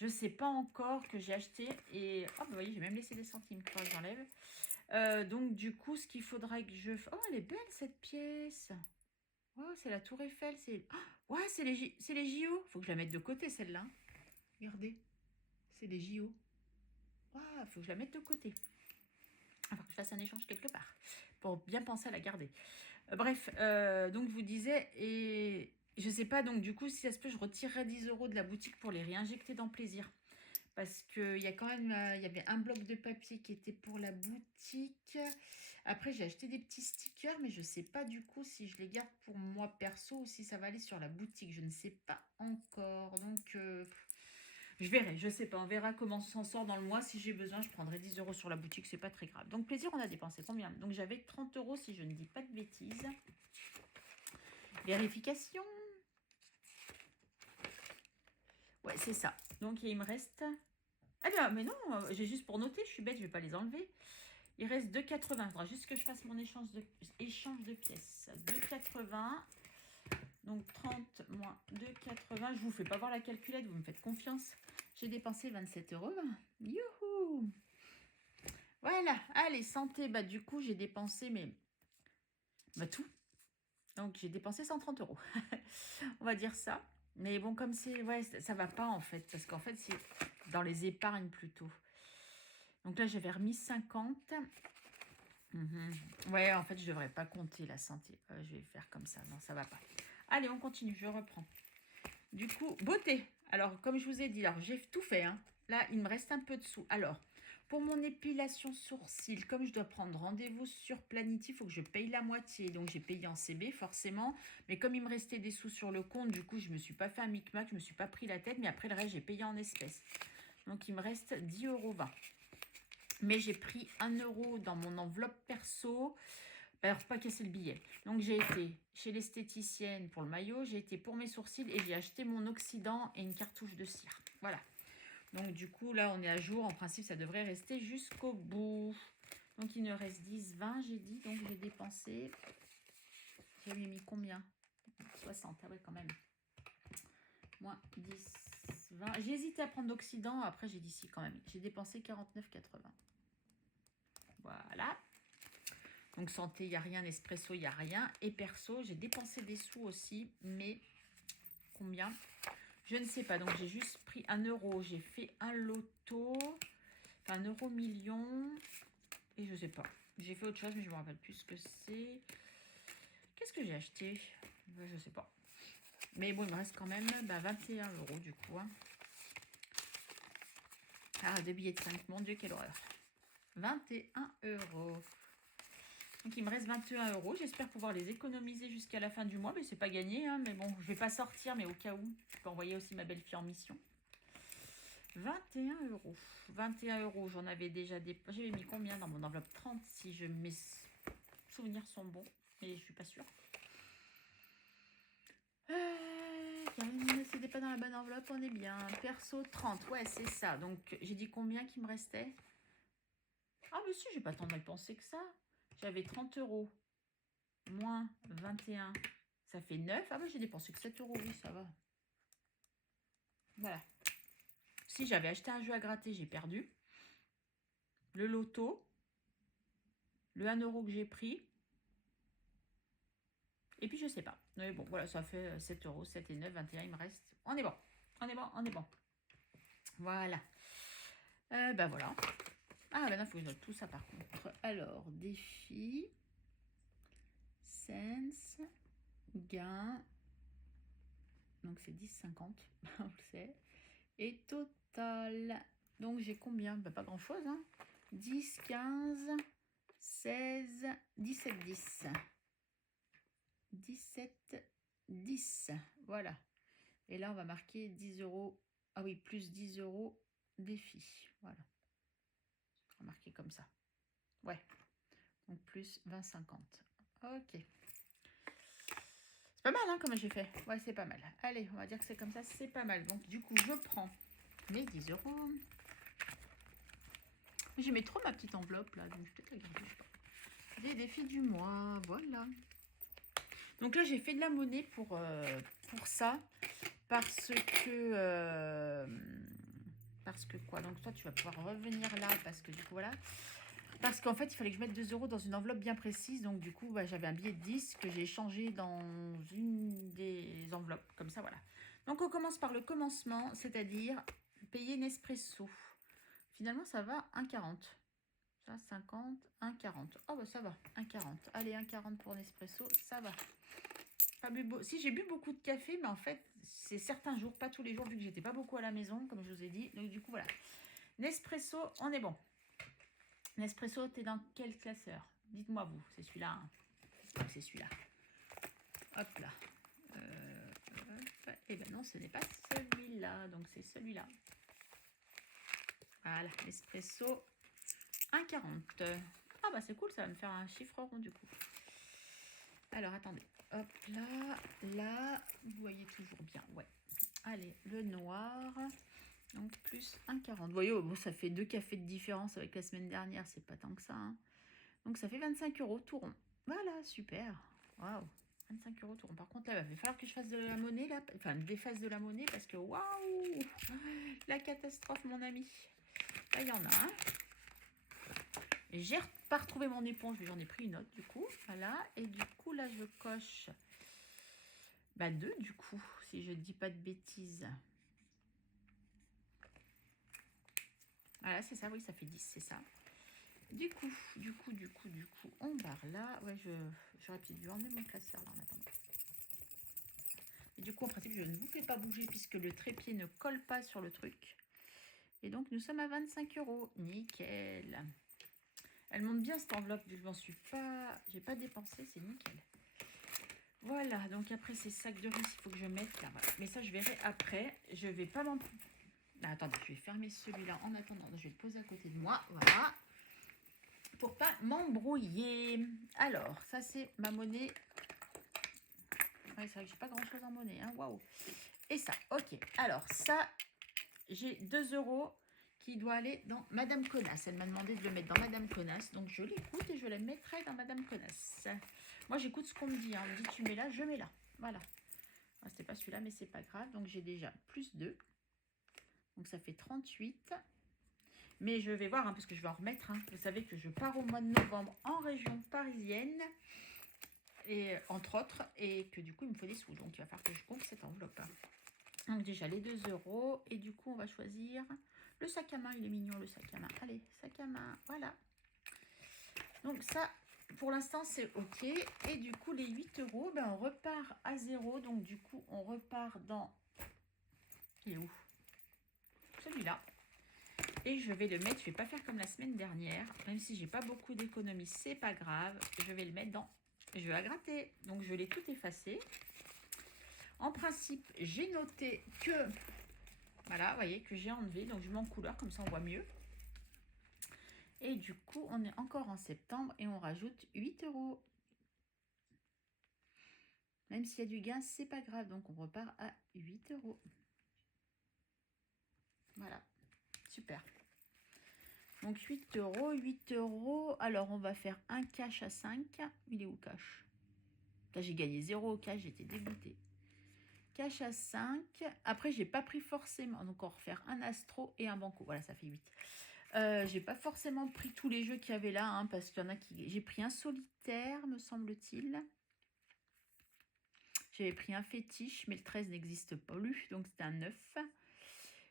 Je ne sais pas encore que j'ai acheté. Et, vous voyez, j'ai même laissé des centimes. Que j'enlève. Donc, du coup, ce qu'il faudra que je... Oh, elle est belle, cette pièce. Oh, c'est la Tour Eiffel. C'est... Oh, ouais, c'est les JO. Faut que je la mette de côté, celle-là. Regardez. C'est les JO. Wow, faut que je la mette de côté. Enfin, que je fasse un échange quelque part. Pour bien penser à la garder. Bref, donc je vous disais, et je sais pas, donc du coup, si ça se peut, je retirerai 10 € de la boutique pour les réinjecter dans Plaisir. Parce qu'il y a quand même, il y avait un bloc de papier qui était pour la boutique. Après, j'ai acheté des petits stickers, mais je ne sais pas du coup si je les garde pour moi perso ou si ça va aller sur la boutique. Je ne sais pas encore. Donc, je verrai, je ne sais pas. On verra comment on s'en sort dans le mois. Si j'ai besoin, je prendrai 10 € sur la boutique. C'est pas très grave. Donc, Plaisir, on a dépensé combien? Donc, j'avais 30 € si je ne dis pas de bêtises. Vérification. Ouais, c'est ça. Donc, il me reste... Ah bien, mais non, j'ai juste pour noter, je suis bête, je ne vais pas les enlever. Il reste 2,80. Il faudra juste que je fasse mon échange de pièces. 2,80. Donc 30 moins 2,80. Je ne vous fais pas voir la calculette, vous me faites confiance. J'ai dépensé 27 €. Youhou! Voilà, allez, santé. Bah, du coup, j'ai dépensé tout. Donc, j'ai dépensé 130 €. On va dire ça. Mais bon, comme c'est... Ouais, ça va pas en fait. Parce qu'en fait, c'est dans les épargnes plutôt. Donc là, j'avais remis 50. Ouais, en fait, je devrais pas compter la santé. Je vais faire comme ça. Non, ça va pas. Allez, on continue. Je reprends. Du coup, beauté. Alors, comme je vous ai dit, alors j'ai tout fait. Hein. Là, il me reste un peu de sous. Alors, pour mon épilation sourcils, comme je dois prendre rendez-vous sur Planity, il faut que je paye la moitié. Donc, j'ai payé en CB, forcément. Mais comme il me restait des sous sur le compte, du coup, je ne me suis pas fait un micmac. Je ne me suis pas pris la tête. Mais après, le reste, j'ai payé en espèces. Donc, il me reste 10,20 €. Mais j'ai pris 1 € dans mon enveloppe perso Alors, pas casser le billet. Donc, j'ai été chez l'esthéticienne pour le maillot, j'ai été pour mes sourcils et j'ai acheté mon oxydant et une cartouche de cire. Voilà. Donc, du coup, là, on est à jour. En principe, ça devrait rester jusqu'au bout. Donc, il me reste 10, 20, j'ai dit. Donc, j'ai dépensé... J'avais mis combien? 60, ah ouais, quand même. Moins 10, 20. J'ai hésité à prendre l'oxydant. Après, j'ai dit si, quand même. J'ai dépensé 49,80. Voilà. Donc, santé, il n'y a rien. Nespresso, il n'y a rien. Et perso, j'ai dépensé des sous aussi. Mais combien? Je ne sais pas. Donc, j'ai juste pris 1 euro. J'ai fait un loto. Enfin, 1 euro million. Et je ne sais pas. J'ai fait autre chose, mais je ne me rappelle plus ce que c'est. Qu'est-ce que j'ai acheté? Je ne sais pas. Mais bon, il me reste quand même 21 euros du coup. Hein. Ah, 2 billets de 5. Mon Dieu, quelle horreur. 21 euros. Donc, il me reste 21 euros. J'espère pouvoir les économiser jusqu'à la fin du mois. Mais c'est pas gagné. Hein. Mais bon, je vais pas sortir. Mais au cas où, je peux envoyer aussi ma belle-fille en mission. 21 euros. 21 euros, j'en avais déjà des... J'avais mis combien dans mon enveloppe? 30 si mes souvenirs sont bons. Mais je suis pas sûre. C'était pas dans la bonne enveloppe, on est bien. Perso, 30, ouais, c'est ça. Donc, j'ai dit combien qui me restait? Ah, mais si, j'ai pas tant mal pensé que ça. J'avais 30 euros. Moins 21, ça fait 9. Ah, bah, j'ai dépensé que 7 euros, oui, ça va. Voilà. Si j'avais acheté un jeu à gratter, j'ai perdu. Le loto. Le 1 euro que j'ai pris. Et puis, je sais pas. Mais bon, voilà, ça fait 7 euros. 7 et 9, 21, il me reste. On est bon. On est bon, on est bon. Voilà. Ben voilà. Ah, ben là, il faut que je note tout ça par contre. Alors, défi. Sense. Gain. Donc, c'est 10,50. On le sait. Et total. Donc, j'ai combien? Ben, pas grand-chose. Hein. 10, 15, 16, 17, 10. 17, 10. Voilà. Et là, on va marquer 10 euros. Ah oui, plus 10 euros défi. Voilà. On va marquer comme ça. Ouais. Donc, plus 20,50. Ok. C'est pas mal, hein, comme j'ai fait. Ouais, c'est pas mal. Allez, on va dire que c'est comme ça, c'est pas mal. Donc, du coup, je prends mes 10 euros. J'aimais trop ma petite enveloppe, là. Donc, je vais peut-être la garder, je sais pas. Des défis du mois, voilà. Donc là, j'ai fait de la monnaie pour ça. Parce que... parce que quoi? Donc, toi, tu vas pouvoir revenir là. Parce que, du coup, voilà. Parce qu'en fait, il fallait que je mette 2 euros dans une enveloppe bien précise. Donc, du coup, bah, j'avais un billet de 10 que j'ai échangé dans une des enveloppes. Comme ça, voilà. Donc, on commence par le commencement, c'est-à-dire payer Nespresso. Finalement, ça va 1,40. Ça, 50, 1,40. Oh, bah ça va, 1,40. Allez, 1,40 pour Nespresso, ça va. Pas bu si, j'ai bu beaucoup de café, mais en fait, c'est certains jours, pas tous les jours, vu que j'étais pas beaucoup à la maison, comme je vous ai dit. Donc, du coup, voilà. Nespresso, on est bon. Nespresso, t'es dans quel classeur? Dites-moi vous, c'est celui-là. Hein. J'espère que c'est celui-là. Hop là. Eh ben non, ce n'est pas celui-là. Donc c'est celui-là. Voilà, Nespresso 1,40. Ah bah c'est cool, ça va me faire un chiffre rond du coup. Alors attendez. Hop là, là, vous voyez toujours bien. Ouais. Allez, le noir. Donc plus 1,40. Vous voyez, bon, ça fait 2 cafés de différence avec la semaine dernière. C'est pas tant que ça. Hein. Donc ça fait 25 euros tout rond. Voilà, super. Waouh. 25 euros tout rond. Par contre, là, il va falloir que je fasse de la monnaie, là. Enfin, défasse de la monnaie parce que waouh. La catastrophe, mon ami. Là, il y en a un. Et j'ai pas retrouvé mon éponge, mais j'en ai pris une autre, du coup. Voilà. Et du coup, là, je coche 2, du coup, si je dis pas de bêtises. Voilà, c'est ça, oui, ça fait 10, c'est ça. Du coup, on barre là. Ouais, j'aurais peut-être dû emmener mon classeur là en attendant. Et du coup, en principe, je ne vous fais pas bouger puisque le trépied ne colle pas sur le truc. Et donc, nous sommes à 25 euros. Nickel. Elle monte bien cette enveloppe, vu que je m'en suis pas... J'ai pas dépensé, c'est nickel. Voilà, donc après ces sacs de riz, il faut que je mette là. Voilà. Mais ça, je verrai après. Je vais pas m'en... Attendez, je vais fermer celui-là en attendant. Je vais le poser à côté de moi. Voilà. pour pas m'embrouiller. Alors, ça c'est ma monnaie. Ouais, c'est vrai que j'ai pas grand chose en monnaie, hein. Waouh. Et ça, ok. Alors ça, j'ai 2 € qui doit aller dans Madame Connasse. Elle m'a demandé de le mettre dans Madame Connasse, donc je l'écoute et je le mettrai dans Madame Connasse. Moi, j'écoute ce qu'on me dit, hein. On me dit tu mets là, je mets là. Voilà. Ah, c'était pas celui-là, mais c'est pas grave. Donc j'ai déjà plus 2. Donc ça fait 38. Mais je vais voir, hein, parce que je vais en remettre. Hein. Vous savez que je pars au mois de novembre en région parisienne, et entre autres, et que du coup, il me faut des sous. Donc il va falloir que je compte cette enveloppe. Donc déjà les 2 €. Et du coup, on va choisir le sac à main. Il est mignon, le sac à main. Allez, sac à main, voilà. Donc ça, pour l'instant, c'est ok. Et du coup, les 8 €, ben, on repart à 0. Donc du coup, on repart dans... Il est où? Celui-là. Et je vais le mettre, je vais pas faire comme la semaine dernière. Même si j'ai pas beaucoup d'économies, c'est pas grave. Je vais le mettre dans... Je vais la gratter. Donc je l'ai tout effacé. En principe, j'ai noté que... Voilà, vous voyez, que j'ai enlevé. Donc je mets en couleur, comme ça on voit mieux. Et du coup, on est encore en septembre et on rajoute 8 €. Même s'il y a du gain, c'est pas grave. Donc on repart à 8 €. Voilà, super. Donc 8 €, 8 €. Alors on va faire un cash à 5. Il est où cash? Là j'ai gagné 0 au cash, j'étais dégoûtée. Cash à 5. Après j'ai pas pris forcément. Donc on va refaire un astro et un banco. Voilà, ça fait 8. J'ai pas forcément pris tous les jeux qu'il y avait là, hein, parce qu'il y en a qui... J'ai pris un solitaire, me semble-t-il. J'avais pris un fétiche, mais le 13 n'existe pas plus, donc c'était un 9.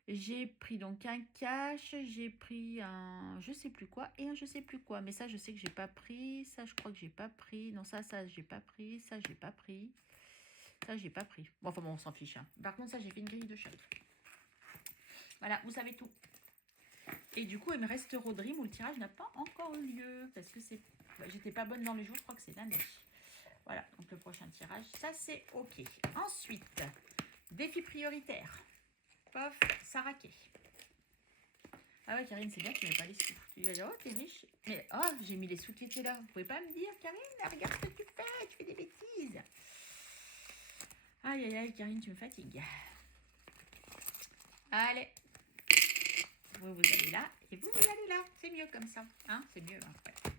J'ai pris donc un cash, j'ai pris un je sais plus quoi et un je sais plus quoi. Mais ça, je sais que j'ai pas pris. Ça, je crois que j'ai pas pris. Non, ça, j'ai pas pris. Ça, j'ai pas pris. Ça, j'ai pas pris. Bon, enfin bon, on s'en fiche. Hein. Par contre, ça, j'ai fait une grille de chèque. Voilà, vous savez tout. Et du coup, il me reste Rodrim où le tirage n'a pas encore eu lieu. Parce que c'est... J'étais pas bonne dans les jours, je crois que c'est lundi. Voilà, donc le prochain tirage, ça c'est ok. Ensuite, défi prioritaire. Pof, Saraké. Ah ouais, Karine, c'est bien que tu n'aies pas les sous. Tu vas dire, oh, t'es riche. Mais, oh, j'ai mis les sous qui étaient là. Vous pouvez pas me dire, Karine, regarde ce que tu fais des bêtises. Aïe, aïe, aïe, Karine, tu me fatigues. Allez. Vous allez là et vous allez là. C'est mieux comme ça. Hein, c'est mieux, hein, ouais.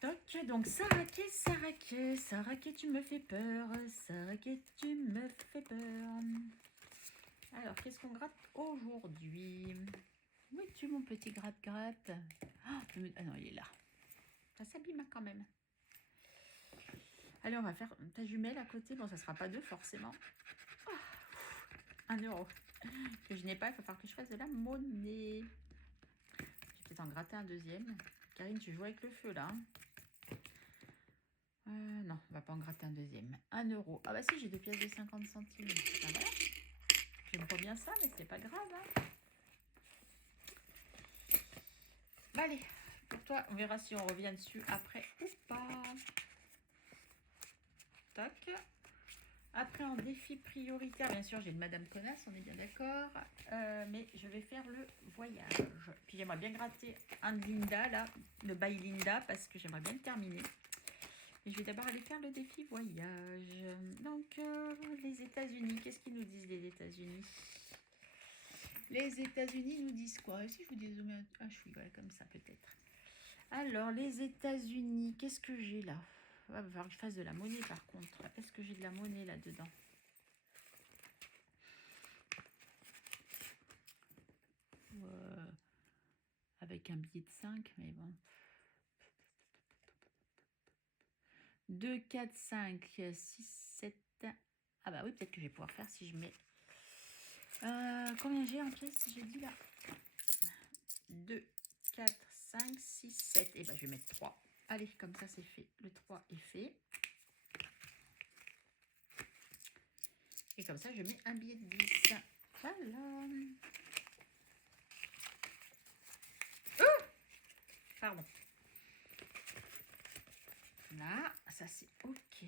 Toc, donc Saraké, Saraké, Saraké, tu me fais peur. Saraké, tu me fais peur. Alors, qu'est-ce qu'on gratte aujourd'hui? Où es-tu, mon petit gratte-gratte? Ah non, il est là. Ça s'abîme quand même. Allez, on va faire ta jumelle à côté. Bon, ça ne sera pas 2 forcément. Oh, 1 € que je n'ai pas. Il va falloir que je fasse de la monnaie. Je vais peut-être en gratter un deuxième. Karine, tu joues avec le feu là. Non, on va pas en gratter un deuxième. 1 €. Ah bah si, j'ai 2 pièces de 50 centimes. Ben voilà. J'aime pas bien ça, mais c'est pas grave. Hein. Bah allez, pour toi, on verra si on revient dessus après ou pas. Tac. Après, en défi prioritaire, bien sûr, j'ai le Madame Connasse, on est bien d'accord. Mais je vais faire le voyage. Puis j'aimerais bien gratter un de Linda, là, le bail Linda, parce que j'aimerais bien le terminer. Et je vais d'abord aller faire le défi voyage. Donc, les États-Unis, qu'est-ce qu'ils nous disent, les États-Unis? Les États-Unis nous disent quoi? Et si je vous dis un chouï, ouais, comme ça peut-être. Alors, les États-Unis, qu'est-ce que j'ai là? Il va falloir que je fasse de la monnaie par contre. Est-ce que j'ai de la monnaie là-dedans? Avec un billet de 5, mais bon. 2, 4, 5, 6, 7. Ah bah oui, peut-être que je vais pouvoir faire si je mets... combien j'ai en pièces, j'ai dit là? 2, 4, 5, 6, 7. Et bah je vais mettre 3. Allez, comme ça c'est fait. Le 3 est fait. Et comme ça, je mets un billet de 10. Voilà. Pardon. Là, ça c'est ok.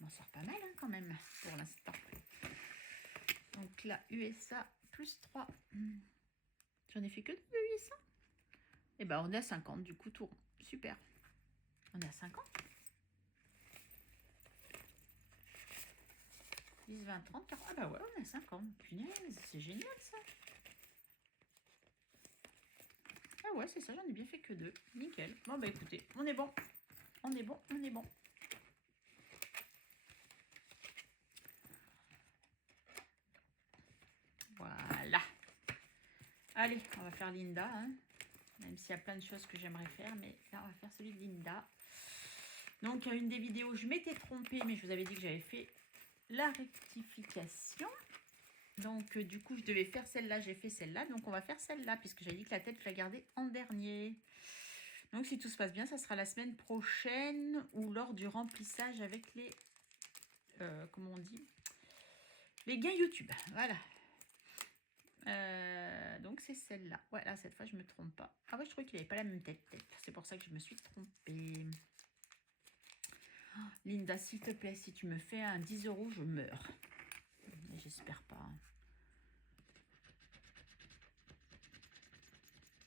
On en sort pas mal hein, quand même pour l'instant. Donc là, USA plus 3. J'en ai fait que 2 USA. Et ben on est à 50 du coup, tout rond. Super. On est à 50. 10, 20, 30, 40. Ah bah ouais, on est à 50. Punaise, c'est génial ça. Ah ouais, c'est ça, j'en ai bien fait que 2. Nickel. Bon bah écoutez, on est bon. On est bon, on est bon. Voilà. Allez, on va faire Linda. Hein. Même s'il y a plein de choses que j'aimerais faire. Mais là, on va faire celui de Linda. Donc, une des vidéos, je m'étais trompée. Mais je vous avais dit que j'avais fait la rectification. Donc, du coup, je devais faire celle-là. J'ai fait celle-là. Donc, on va faire celle-là. Puisque j'avais dit que la tête, je la gardais en dernier. Donc, si tout se passe bien, ça sera la semaine prochaine. Ou lors du remplissage avec les... comment on dit? Les gains YouTube. Voilà. Donc c'est celle-là. Ouais, là, cette fois, je me trompe pas. Ah ouais, je trouvais qu'il n'avait pas la même tête. C'est pour ça que je me suis trompée. Oh, Linda, s'il te plaît, si tu me fais un 10 €, je meurs. J'espère pas.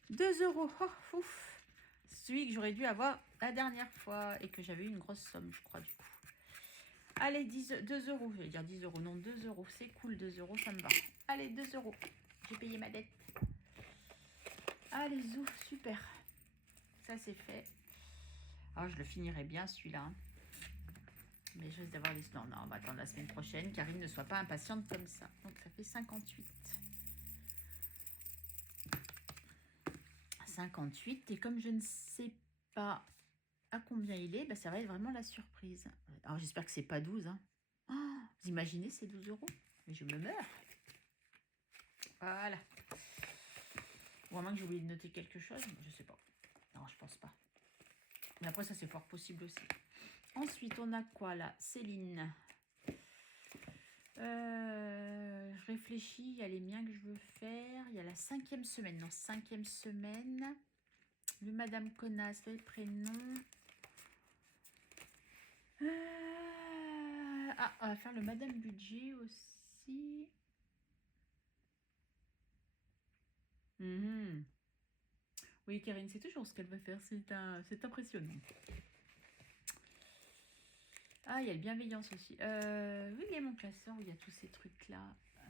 2 €. Oh, ouf. Celui que j'aurais dû avoir la dernière fois et que j'avais eu une grosse somme, je crois, du coup. Allez, 2 €. Je vais dire 10 €. Non, 2 €. C'est cool, 2 €, ça me va. Allez, 2 €. J'ai payé ma dette. Allez, zou, super. Ça, c'est fait. Alors, je le finirai bien, celui-là. Hein. Mais je risque d'avoir les... Non, on va attendre la semaine prochaine. Karine ne soit pas impatiente comme ça. Donc, ça fait 58. 58. Et comme je ne sais pas à combien il est, bah, ça va être vraiment la surprise. Alors, j'espère que c'est pas 12. Hein. Oh, vous imaginez, c'est 12 €. Mais je me meurs. Voilà. Ou à moins que j'ai oublié de noter quelque chose. Je sais pas. Non, je pense pas. Mais après, ça, c'est fort possible aussi. Ensuite, on a quoi là? Céline. Je réfléchis, il y a les miens que je veux faire. Il y a la 5e semaine. Non, 5e semaine. Le Madame Connasse, le prénom. Ah, on va faire le Madame Budget aussi. Oui, Karine, c'est toujours ce qu'elle va faire. C'est impressionnant. Ah, il y a le bienveillance aussi. Oui, il y a mon classeur où il y a tous ces trucs-là.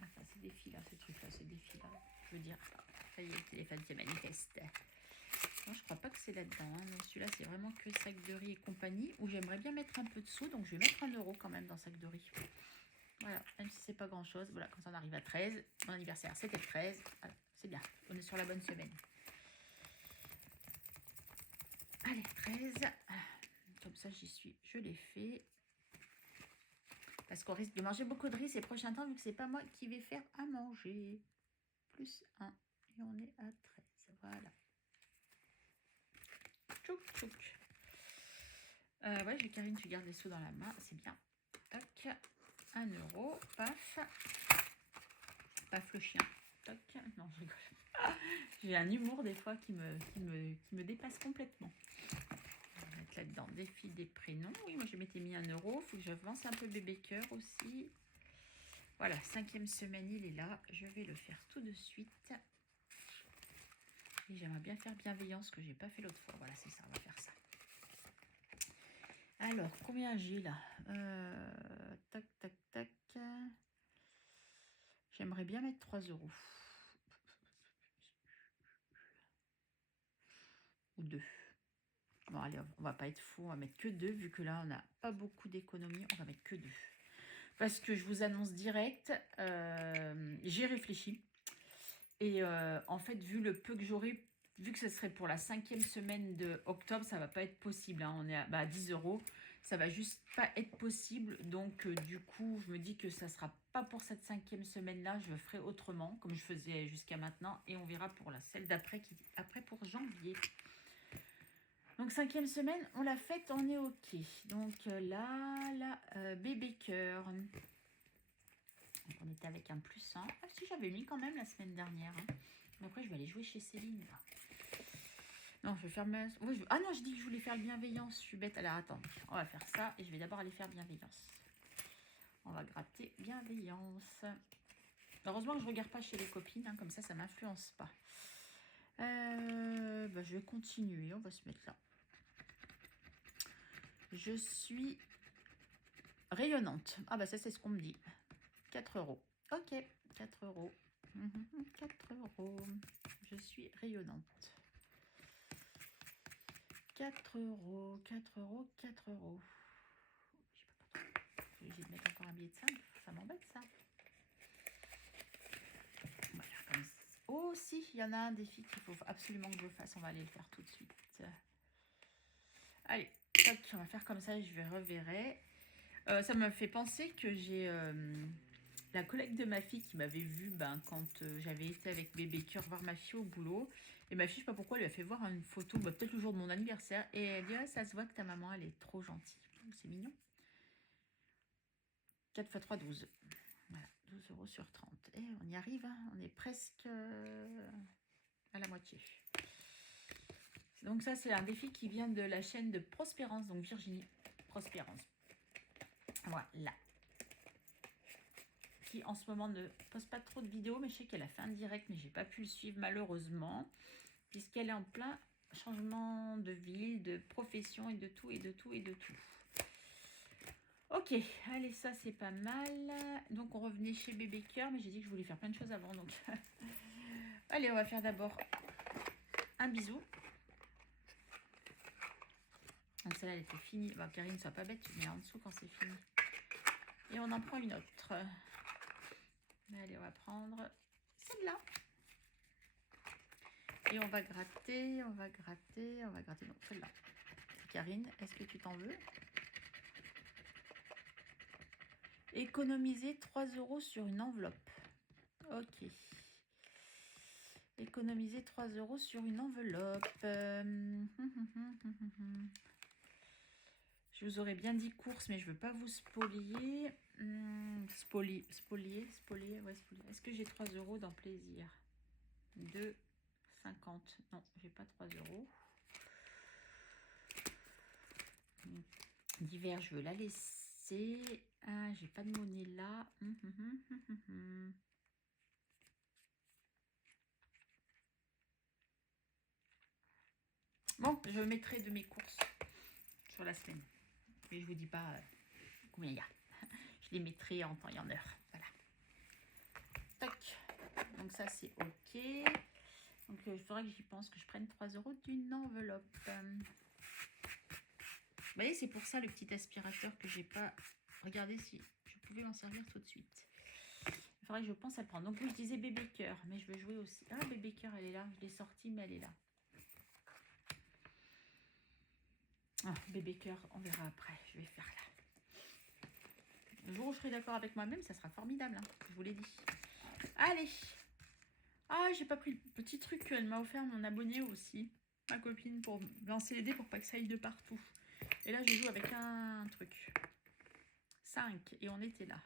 Enfin, ces défis-là, ces trucs-là, ces défis-là. Je veux dire, ça y est, le téléphone se manifeste. Non, je crois pas que c'est là-dedans. Hein. Celui-là, c'est vraiment que sac de riz et compagnie. Où j'aimerais bien mettre un peu de sous. Donc, je vais mettre 1 € quand même dans sac de riz. Voilà, même si c'est pas grand-chose. Voilà, quand on arrive à 13. Mon anniversaire, c'était le 13. Voilà, c'est bien. On est sur la bonne semaine. Allez, 13. Comme ça, j'y suis. Je l'ai fait. Parce qu'on risque de manger beaucoup de riz ces prochains temps, vu que c'est pas moi qui vais faire à manger. Plus 1. Et on est à 13. Voilà. Tchouk, tchouk. Ouais, Karine, tu gardes les sous dans la main. C'est bien. Tac. 1 €. Paf. Paf le chien. Tac. Non, je rigole. J'ai un humour des fois qui me dépasse complètement. On va mettre là-dedans défi des prénoms. Oui, moi je m'étais mis 1 €. Il faut que j'avance un peu bébé cœur aussi. Voilà, 5e semaine, il est là. Je vais le faire tout de suite. Et j'aimerais bien faire bienveillance que j'ai pas fait l'autre fois. Voilà, c'est ça, on va faire ça. Alors, combien j'ai là? Tac, tac, tac. J'aimerais bien mettre 3 €. Ou 2. Bon, allez, on va pas être fou. On va mettre que 2. Vu que là, on n'a pas beaucoup d'économie. On va mettre que 2. Parce que je vous annonce direct, j'ai réfléchi. Et en fait, vu le peu que j'aurai, vu que ce serait pour la 5e semaine de octobre, ça va pas être possible. Hein. On est à 10 €. Ça va juste pas être possible. Donc, du coup, je me dis que ça sera pas pour cette 5e semaine-là. Je ferai autrement, comme je faisais jusqu'à maintenant. Et on verra pour celle d'après, qui après pour janvier. Donc, 5e semaine, on l'a faite, on est OK. Donc, là, bébé cœur. On était avec un plus 1. Ah si, j'avais mis quand même la semaine dernière. Hein. Mais après, je vais aller jouer chez Céline. Là. Non, je vais faire ma... Ah non, je dis que je voulais faire le bienveillance. Je suis bête. Alors, attends. On va faire ça. Et je vais d'abord aller faire bienveillance. On va gratter bienveillance. Heureusement que je ne regarde pas chez les copines. Hein, comme ça ne m'influence pas. Bah, je vais continuer. On va se mettre là. Je suis rayonnante. Ah bah ça, c'est ce qu'on me dit. 4 euros. Ok, 4 euros. 4 euros. Je suis rayonnante. 4 euros, 4 euros, 4 euros. Je sais pas trop. Je suis obligée de mettre encore un billet de 5. Ça m'embête, ça. On va faire comme ça. Oh, si, il y en a un défi qu'il faut absolument que je fasse. On va aller le faire tout de suite. Allez, tac, on va faire comme ça. Je vais reverrai. Ça me fait penser que j'ai la collègue de ma fille qui m'avait vue quand j'avais été avec bébé cœur voir ma fille au boulot. Et ma fille, je sais pas pourquoi, elle lui a fait voir une photo, peut-être le jour de mon anniversaire. Et elle dit, ah, ça se voit que ta maman, elle est trop gentille. C'est mignon. 4 x 3, 12. Voilà, 12 euros sur 30. Et on y arrive, hein, on est presque à la moitié. Donc ça, c'est un défi qui vient de la chaîne de Prospérance, donc Virginie Prospérance. Voilà. Qui en ce moment ne poste pas trop de vidéos, mais je sais qu'elle a fait un direct, mais j'ai pas pu le suivre malheureusement, puisqu'elle est en plein changement de ville, de profession et de tout, et de tout, et de tout. Ok, allez, ça c'est pas mal. Donc on revenait chez Bébé Cœur, mais j'ai dit que je voulais faire plein de choses avant, donc... Allez, on va faire d'abord un bisou. Donc celle-là, elle était finie. Bon, Karine, sois pas bête, tu mets en dessous quand c'est fini. Et on en prend une autre. Allez, on va prendre celle-là. Et on va gratter, on va gratter, on va gratter. Non, celle-là. Karine, est-ce que tu t'en veux? Économiser 3 euros sur une enveloppe. Ok. Économiser 3 euros sur une enveloppe. Je vous aurais bien dit course, mais je ne veux pas vous spolier. Spolier. Ouais, spolier. Est-ce que j'ai 3 euros dans plaisir? 2,50. Non, j'ai pas 3 euros. D'hiver, je veux la laisser. Ah, j'ai pas de monnaie là. Bon, je mettrai de mes courses sur la semaine. Mais je vous dis pas combien il y a. Je les mettrai en temps et en heure. Voilà. Tac. Donc ça, c'est OK. Donc il faudra que j'y pense, que je prenne 3 euros d'une enveloppe. Vous voyez, c'est pour ça le petit aspirateur que j'ai pas regardé si je pouvais m'en servir tout de suite. Il faudrait que je pense à le prendre. Donc oui, je disais Bébé Cœur, mais je veux jouer aussi. Ah, Bébé Cœur, elle est là. Je l'ai sortie, mais elle est là. Ah, Bébé Cœur, on verra après. Je vais faire là. Le jour où je serai d'accord avec moi-même, ça sera formidable. Hein, je vous l'ai dit. Allez. Ah, j'ai pas pris le petit truc qu'elle m'a offert, mon abonné aussi. Ma copine, pour lancer les dés pour pas que ça aille de partout. Et là, je joue avec un truc. 5. Et on était là.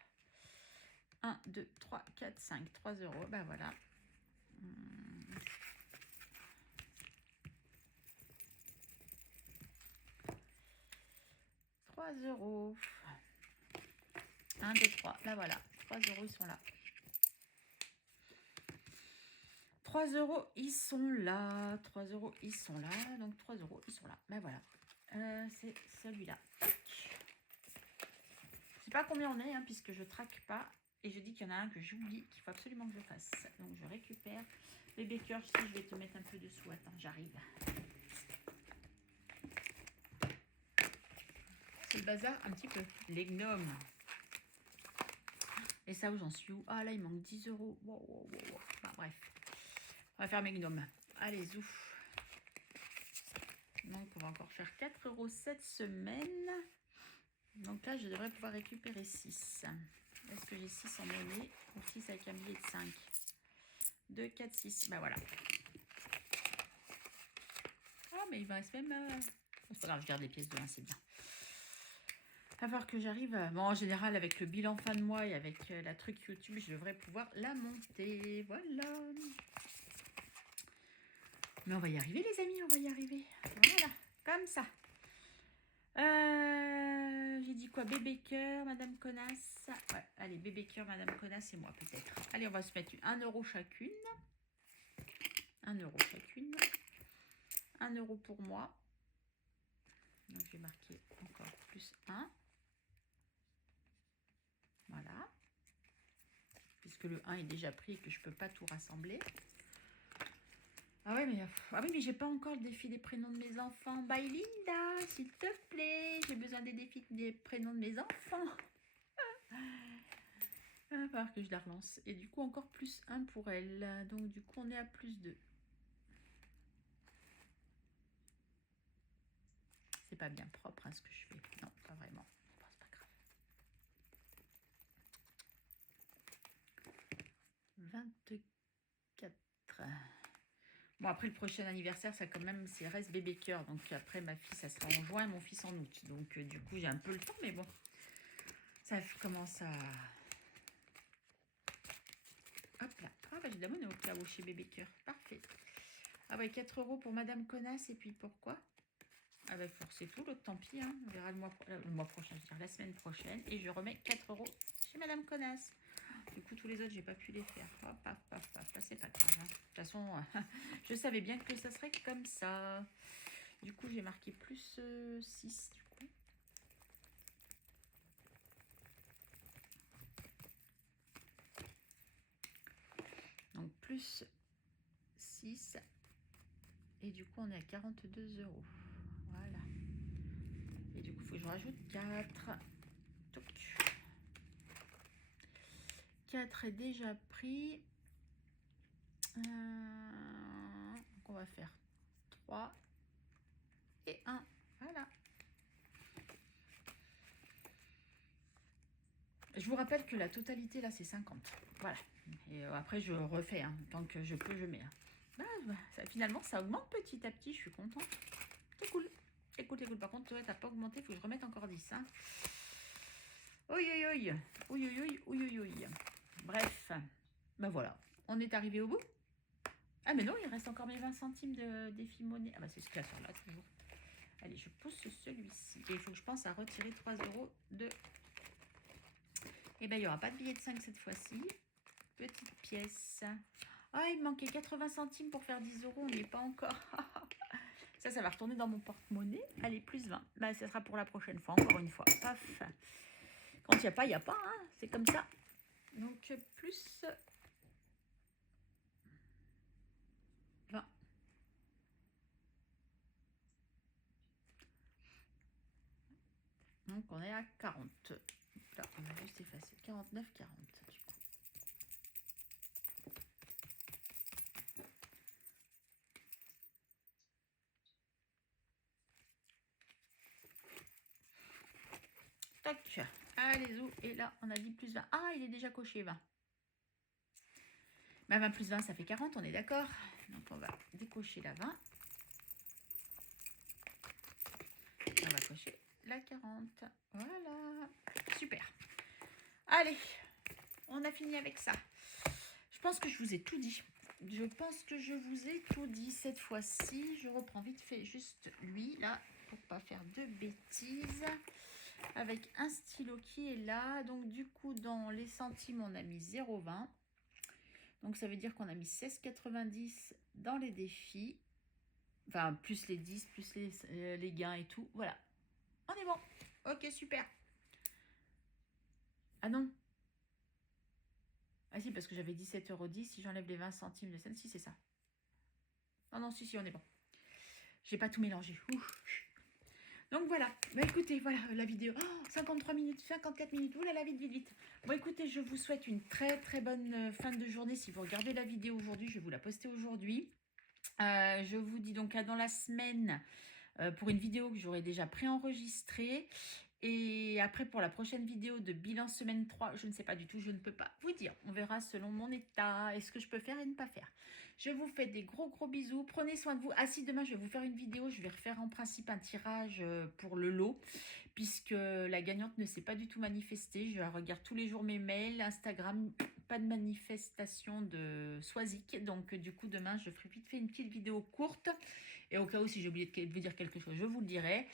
1, 2, 3, 4, 5. 3 euros. Ben voilà. 3 euros. 1, 2, 3. Là, voilà. 3 euros, ils sont là. 3 euros, ils sont là. 3 euros, ils sont là. Donc, 3 euros, ils sont là. Ben voilà. C'est celui-là. Je sais pas combien on est, hein, puisque je traque pas. Et je dis qu'il y en a un que j'oublie, qu'il faut absolument que je fasse. Donc, je récupère. Bébé Cœur, si je vais te mettre un peu dessous. Attends, j'arrive. C'est le bazar un petit peu. Les gnomes. Et ça, où j'en suis où? Ah, là, il manque 10 euros. Wow. Enfin, bref. On va faire mes gnomes. Allez, zouf. Donc, on va encore faire 4 euros cette semaine. Donc là, je devrais pouvoir récupérer 6. Est-ce que j'ai 6 en monnaie ou 6 avec un billet de 5? 2, 4, 6. Ben voilà. Ah, mais il va rester même... C'est pas grave, je garde les pièces de 1, c'est bien. Il va falloir que j'arrive... Bon, en général, avec le bilan fin de mois et avec la truc YouTube, je devrais pouvoir la monter. Voilà. Mais on va y arriver, les amis, on va y arriver. Voilà, comme ça. J'ai dit quoi? Bébé Cœur, Madame Connasse. Ouais, allez, Bébé Cœur, Madame Connasse et moi, peut-être. Allez, on va se mettre 1 euro chacune. 1 € chacune. 1 € pour moi. Donc, je vais marquer encore plus 1. Voilà. Puisque le 1 est déjà pris et que je ne peux pas tout rassembler. Ah oui, mais j'ai pas encore le défi des prénoms de mes enfants. Bye Linda, s'il te plaît. J'ai besoin des défis des prénoms de mes enfants. Il va falloir que je la relance. Et du coup, encore plus 1 pour elle. Donc, du coup, on est à plus 2. C'est pas bien propre, hein, ce que je fais. Non, pas vraiment. Bon, c'est pas grave. 24. Bon, après, le prochain anniversaire, ça quand même, c'est reste bébé cœur. Donc, après, ma fille, ça sera en juin et mon fils en août. Donc, du coup, j'ai un peu le temps, mais bon. Ça commence à... Hop là. Ah, bah, j'ai de la monnaie au là-haut chez bébé cœur. Parfait. Ah ouais, 4 € pour Madame Connasse. Et puis, pourquoi? Ah bah, c'est tout. L'autre, tant pis. Hein. On verra le mois prochain, je veux dire la semaine prochaine. Et je remets 4 € chez Madame Connasse. Du coup, tous les autres, j'ai pas pu les faire. Hop, paf, paf, paf. Là, c'est pas grave. Hein. De toute façon, je savais bien que ça serait comme ça. Du coup, j'ai marqué plus 6, du coup. Donc, plus 6. Et du coup, on est à 42 €. Voilà. Et du coup, il faut que je rajoute 4. Toc. 4 est déjà pris. Donc, on va faire 3 et 1. Voilà. Je vous rappelle que la totalité, là, c'est 50. Voilà. Et après, je refais. Hein. Tant que je peux, je mets. Hein. Finalement, ça augmente petit à petit. Je suis contente. C'est cool. C'est cool, c'est cool. Par contre, toi, t'as pas augmenté. Il faut que je remette encore 10. Hein. Oui, oui, oui. Oui, oui, oui, oui, oui. Bref. Ben voilà. On est arrivé au bout. Ah, mais non, il reste encore mes 20 centimes de défi monnaie. Ah, bah, c'est ce classeur-là, toujours. Allez, je pousse celui-ci. Et il faut que je pense à retirer 3 € de... Eh bien, il n'y aura pas de billet de 5 cette fois-ci. Petite pièce. Ah, il me manquait 80 centimes pour faire 10 €. On n'y est pas encore. Ça va retourner dans mon porte-monnaie. Allez, plus 20. Bah, ça sera pour la prochaine fois, encore une fois. Paf. Quand il n'y a pas, il n'y a pas. Hein. C'est comme ça. Donc, plus 20. Donc, on est à 40. Là, on va juste effacer. 49, 40, du coup. Toc. Allez, où? Et là, on a dit plus 20. Ah, il est déjà coché, 20. Bah, 20 plus 20, ça fait 40, on est d'accord. Donc, on va décocher la 20. Et on va cocher la 40. Voilà. Super. Allez, on a fini avec ça. Je pense que je vous ai tout dit. Je pense que je vous ai tout dit cette fois-ci. Je reprends vite fait juste lui, là, pour pas faire de bêtises. Avec un stylo qui est là. Donc, du coup, dans les centimes, on a mis 0,20. Donc, ça veut dire qu'on a mis 16,90 dans les défis. Enfin, plus les 10, plus les gains et tout. Voilà. On est bon. Ok, super. Ah non. Ah si, parce que j'avais 17,10 €. Si j'enlève les 20 centimes de scène, si, c'est ça. Non, non, si, on est bon. J'ai pas tout mélangé. Ouf. Donc voilà, bah écoutez, voilà la vidéo. Oh, 53 minutes, 54 minutes. Ouh là là, vite, vite, vite. Bon écoutez, je vous souhaite une très très bonne fin de journée. Si vous regardez la vidéo aujourd'hui, je vais vous la poster aujourd'hui. Je vous dis donc à dans la semaine pour une vidéo que j'aurai déjà préenregistrée. Et après, pour la prochaine vidéo de bilan semaine 3, je ne sais pas du tout, je ne peux pas vous dire. On verra selon mon état et ce que je peux faire et ne pas faire. Je vous fais des gros gros bisous. Prenez soin de vous. Ah si, demain, je vais vous faire une vidéo. Je vais refaire en principe un tirage pour le lot, puisque la gagnante ne s'est pas du tout manifestée. Je regarde tous les jours mes mails, Instagram, pas de manifestation de Swazik. Donc, du coup, demain, je ferai vite fait une petite vidéo courte. Et au cas où, si j'ai oublié de vous dire quelque chose, je vous le dirai.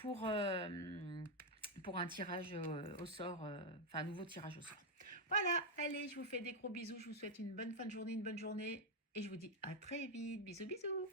Pour un tirage au sort, enfin un nouveau tirage au sort. Voilà, allez, je vous fais des gros bisous, je vous souhaite une bonne fin de journée, une bonne journée et je vous dis à très vite. Bisous, bisous.